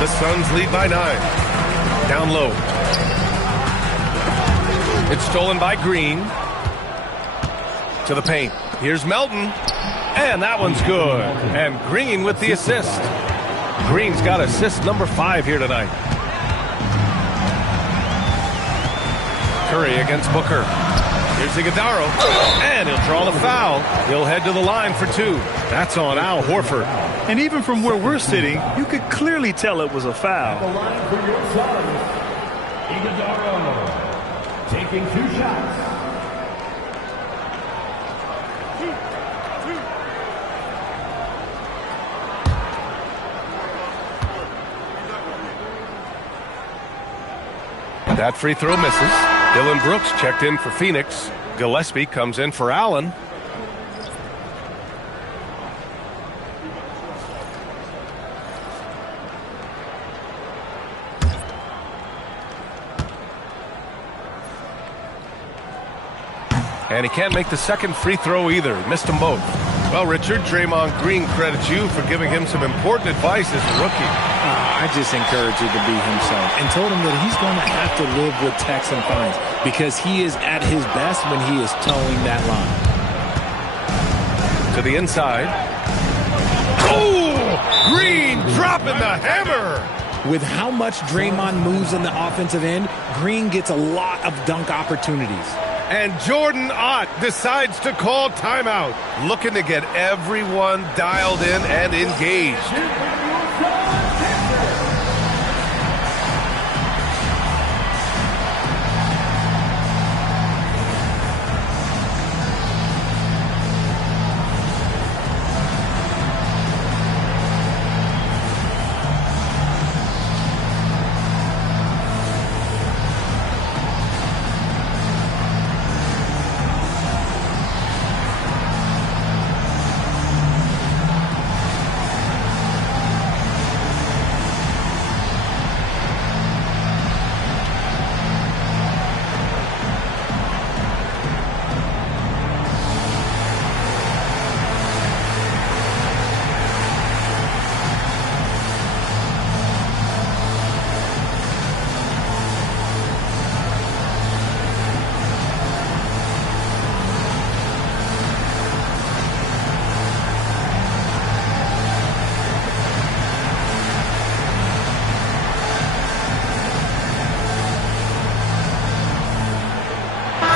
The Suns lead by 9. Down low. It's stolen by Green. To the paint. Here's Melton. And that one's good. And Green with the assist. Green's got assist number 5 here tonight. Curry against Booker. Here's Iguodaro. And he'll draw the foul. He'll head to the line for 2. That's on Al Horford. And even from where we're sitting, you could clearly tell it was a foul. The line for your Suns, Iguodaro, taking 2 shots. That free throw misses. Dylan Brooks checked in for Phoenix. Gillespie comes in for Allen. And he can't make the second free throw either. Missed them both. Well, Richard, Draymond Green credits you for giving him some important advice as a rookie. I just encouraged him to be himself and told him that he's going to have to live with texts and fines because he is at his best when he is towing that line. To the inside. Oh! Green dropping the hammer! With how much Draymond moves on the offensive end, Green gets a lot of dunk opportunities. And Jordan Ott decides to call timeout, looking to get everyone dialed in and engaged.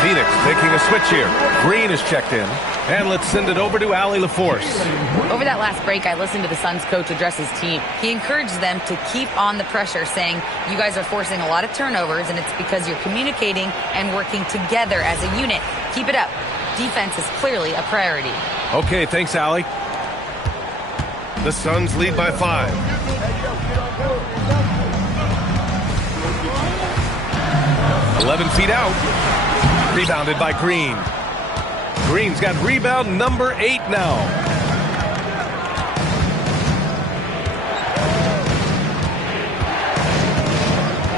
Phoenix taking a switch here. Green is checked in. And let's send it over to Allie LaForce. Over that last break, I listened to the Suns coach address his team. He encouraged them to keep on the pressure, saying, you guys are forcing a lot of turnovers, and it's because you're communicating and working together as a unit. Keep it up. Defense is clearly a priority. Okay, thanks, Allie. The Suns lead by 5. "11 feet out. Rebounded by Green. Green's got rebound number 8 now.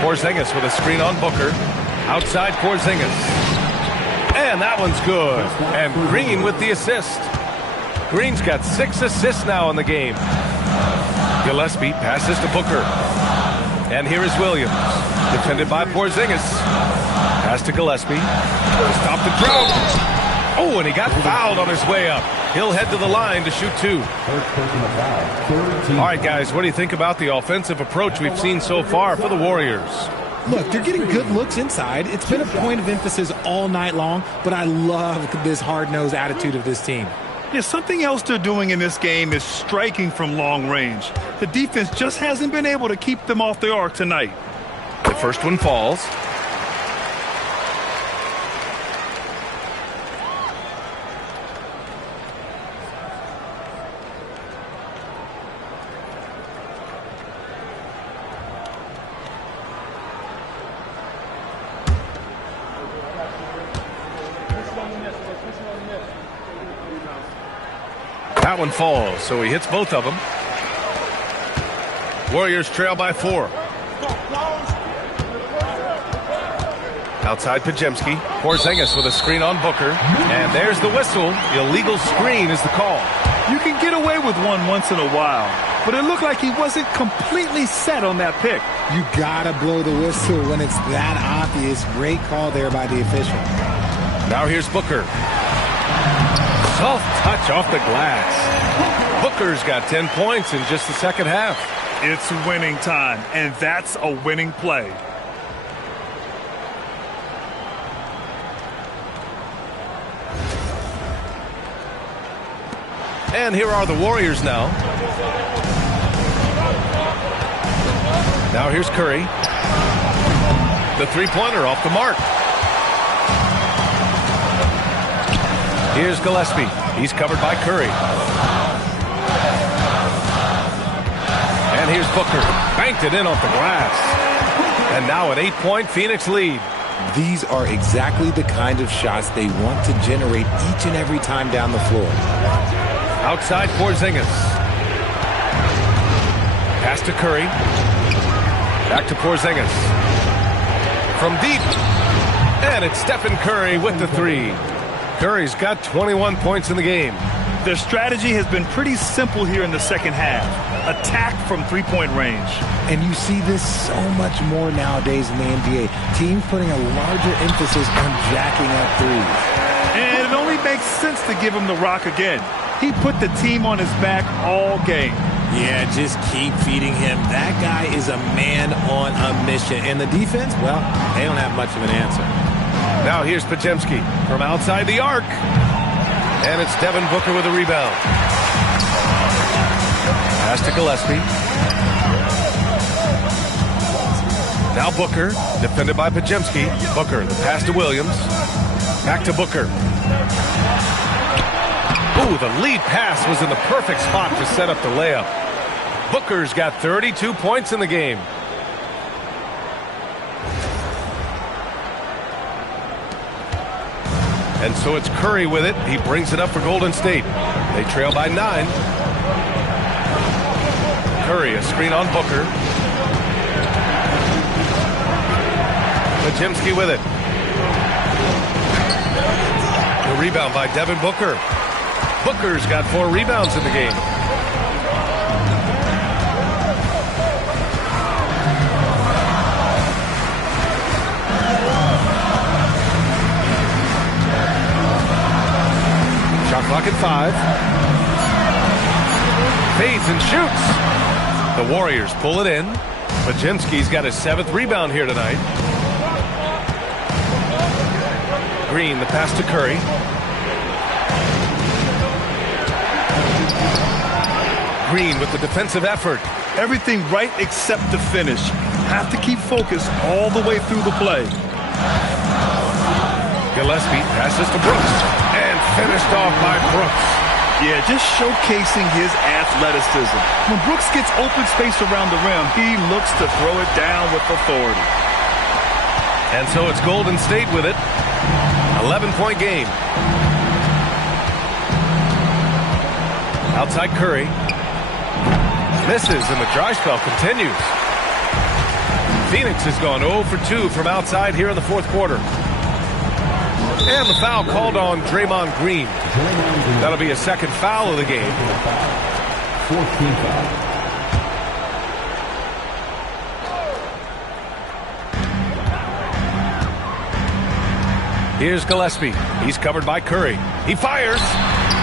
Porzingis with a screen on Booker. Outside Porzingis. And that one's good. And Green with the assist. Green's got 6 assists now in the game. Gillespie passes to Booker. And here is Williams. Defended by Porzingis. Pass to Gillespie. Stop the drought. Oh, and he got fouled on his way up. He'll head to the line to shoot 2. All right, guys, what do you think about the offensive approach we've seen so far for the Warriors? Look, they're getting good looks inside. It's been a point of emphasis all night long, but I love this hard-nosed attitude of this team. Yeah, something else they're doing in this game is striking from long range. The defense just hasn't been able to keep them off the arc tonight. The first one falls. That one falls, so he hits both of them. Warriors trail by 4. Outside Podziemski. Porzingis with a screen on Booker. And there's the whistle. Illegal screen is the call. You can get away with one once in a while, but it looked like he wasn't completely set on that pick. You gotta blow the whistle when it's that obvious. Great call there by the official. Now here's Booker. Soft touch off the glass. Booker's got 10 points in just the second half. It's winning time, and that's a winning play. And here are the Warriors now. Now here's Curry. The three-pointer off the mark. Here's Gillespie. He's covered by Curry. And here's Booker. Banked it in off the glass. And now an 8-point Phoenix lead. These are exactly the kind of shots they want to generate each and every time down the floor. Outside Porzingis. Pass to Curry. Back to Porzingis. From deep. And it's Stephen Curry with the 3. Curry's got 21 points in the game. Their strategy has been pretty simple here in the second half. Attack from three-point range. And you see this so much more nowadays in the NBA. Teams putting a larger emphasis on jacking up threes. And it only makes sense to give him the rock again. He put the team on his back all game. Yeah, just keep feeding him. That guy is a man on a mission. And the defense, well, they don't have much of an answer. Now here's Podziemski from outside the arc. And it's Devin Booker with a rebound. Pass to Gillespie. Now Booker, defended by Podziemski. Booker, the pass to Williams. Back to Booker. Ooh, the lead pass was in the perfect spot to set up the layup. Booker's got 32 points in the game. And so it's Curry with it. He brings it up for Golden State. They trail by 9. Curry, a screen on Booker. Podziemski with it. The rebound by Devin Booker. Booker's got 4 rebounds in the game. Shot clock at 5. Fades and shoots. The Warriors pull it in. Podziemski's got his 7th rebound here tonight. Green, the pass to Curry. Green with the defensive effort. Everything right except the finish. Have to keep focused all the way through the play. Gillespie passes to Brooks. And finished off by Brooks. Yeah, just showcasing his athleticism. When Brooks gets open space around the rim, he looks to throw it down with authority. And so it's Golden State with it. 11-point game. Outside Curry. Misses and the dry spell continues. Phoenix has gone 0 for 2 from outside here in the 4th quarter. And the foul called on Draymond Green. That'll be a 2nd foul of the game. 14th foul. Here's Gillespie. He's covered by Curry. He fires.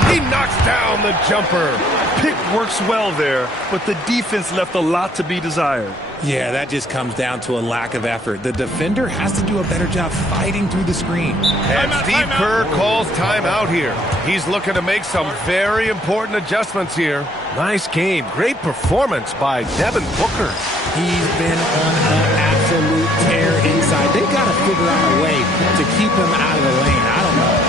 He knocks down the jumper. Pick works well there, but the defense left a lot to be desired. Yeah, that just comes down to a lack of effort. The defender has to do a better job fighting through the screen. And Steve Kerr calls timeout here. He's looking to make some very important adjustments here. Nice game. Great performance by Devin Booker. He's been on an absolute tear inside. They've got to figure out a way to keep him out of the lane. I don't know.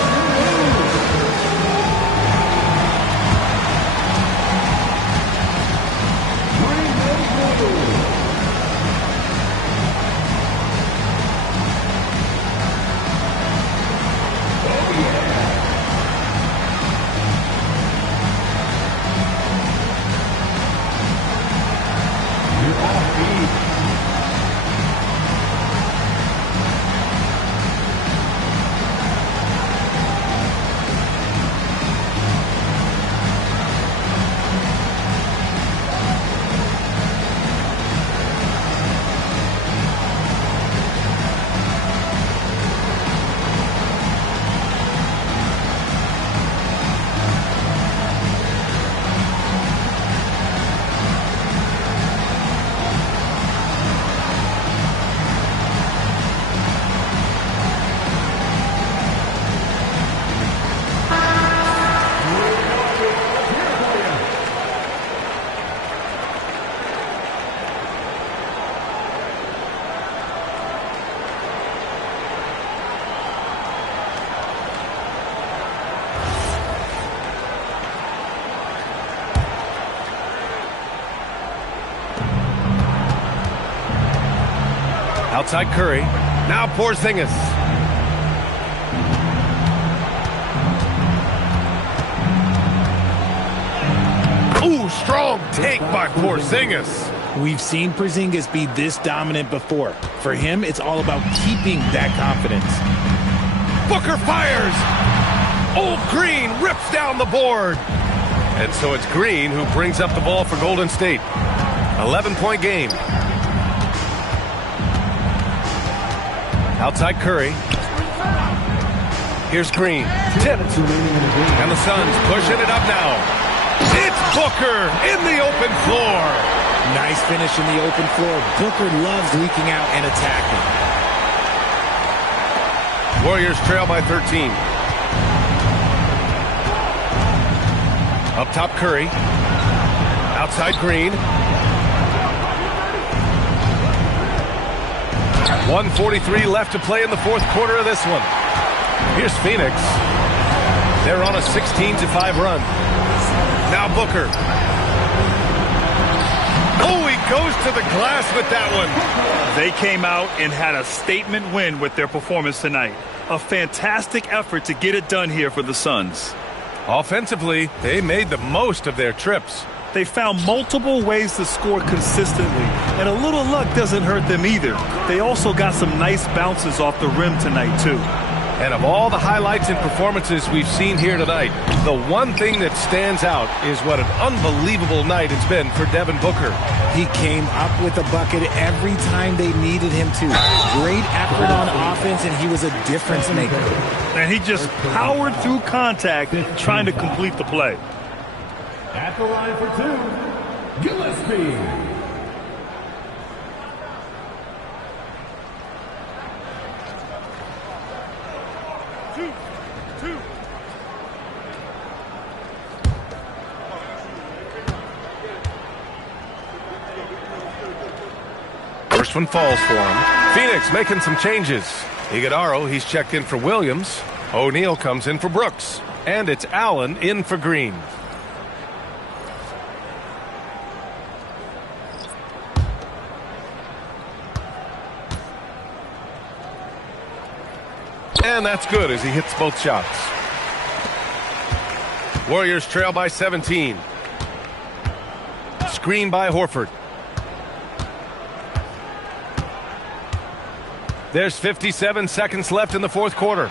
Outside Curry. Now Porzingis. Ooh, strong take by Porzingis. We've seen Porzingis be this dominant before. For him, it's all about keeping that confidence. Booker fires. Oh, Green rips down the board. And so it's Green who brings up the ball for Golden State. 11-point game. Outside Curry. Here's Green. Tipped. And the Suns pushing it up now. It's Booker in the open floor. Nice finish in the open floor. Booker loves leaking out and attacking. Warriors trail by 13. Up top, Curry. Outside, Green. 1:43 left to play in the fourth quarter of this one. Here's Phoenix. They're on a 16-5 run. Now Booker. Oh, he goes to the glass with that one. They came out and had a statement win with their performance tonight. A fantastic effort to get it done here for the Suns. Offensively, they made the most of their trips. They found multiple ways to score consistently, and a little luck doesn't hurt them either. They also got some nice bounces off the rim tonight, too. And of all the highlights and performances we've seen here tonight, the one thing that stands out is what an unbelievable night it's been for Devin Booker. He came up with a bucket every time they needed him to. Great effort on offense, and he was a difference maker. And he just powered through contact trying to complete the play. At the line for two, Gillespie. First one falls for him. Phoenix making some changes. Iguodala, he's checked in for Williams. O'Neal comes in for Brooks. And it's Allen in for Green. And that's good as he hits both shots. Warriors trail by 17. Screen by Horford. There's 57 seconds left in the fourth quarter.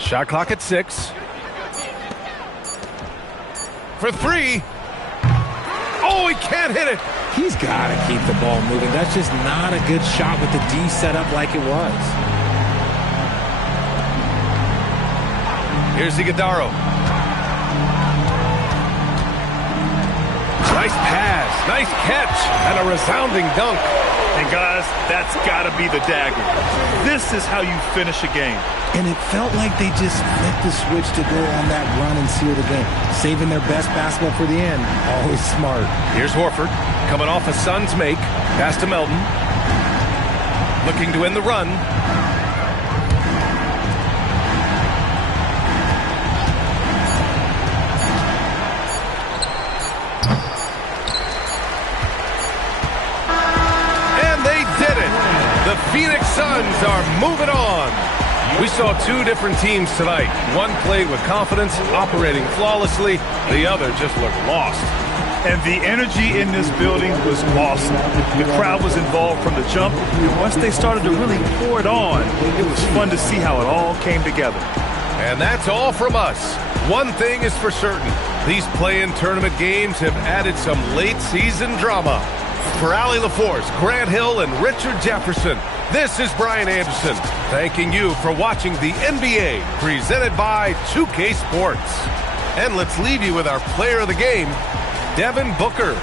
Shot clock at 6. For 3. Oh, he can't hit it. He's got to keep the ball moving. That's just not a good shot with the D set up like it was. Here's Iguodala. Nice pass, nice catch, and a resounding dunk. And guys, that's got to be the dagger. This is how you finish a game. And it felt like they just flipped the switch to go on that run and seal the game. Saving their best basketball for the end. Always smart. Here's Horford, coming off a Suns make. Pass to Melton. Looking to end the run. The Phoenix Suns are moving on. We saw two different teams tonight. One played with confidence, operating flawlessly. The other just looked lost. And the energy in this building was awesome. The crowd was involved from the jump, and once they started to really pour it on, it was fun to see how it all came together. And that's all from us. One thing is for certain. These play-in tournament games have added some late-season drama. For Allie LaForce, Grant Hill, and Richard Jefferson, this is Brian Anderson, thanking you for watching the NBA, presented by 2K Sports. And let's leave you with our player of the game, Devin Booker.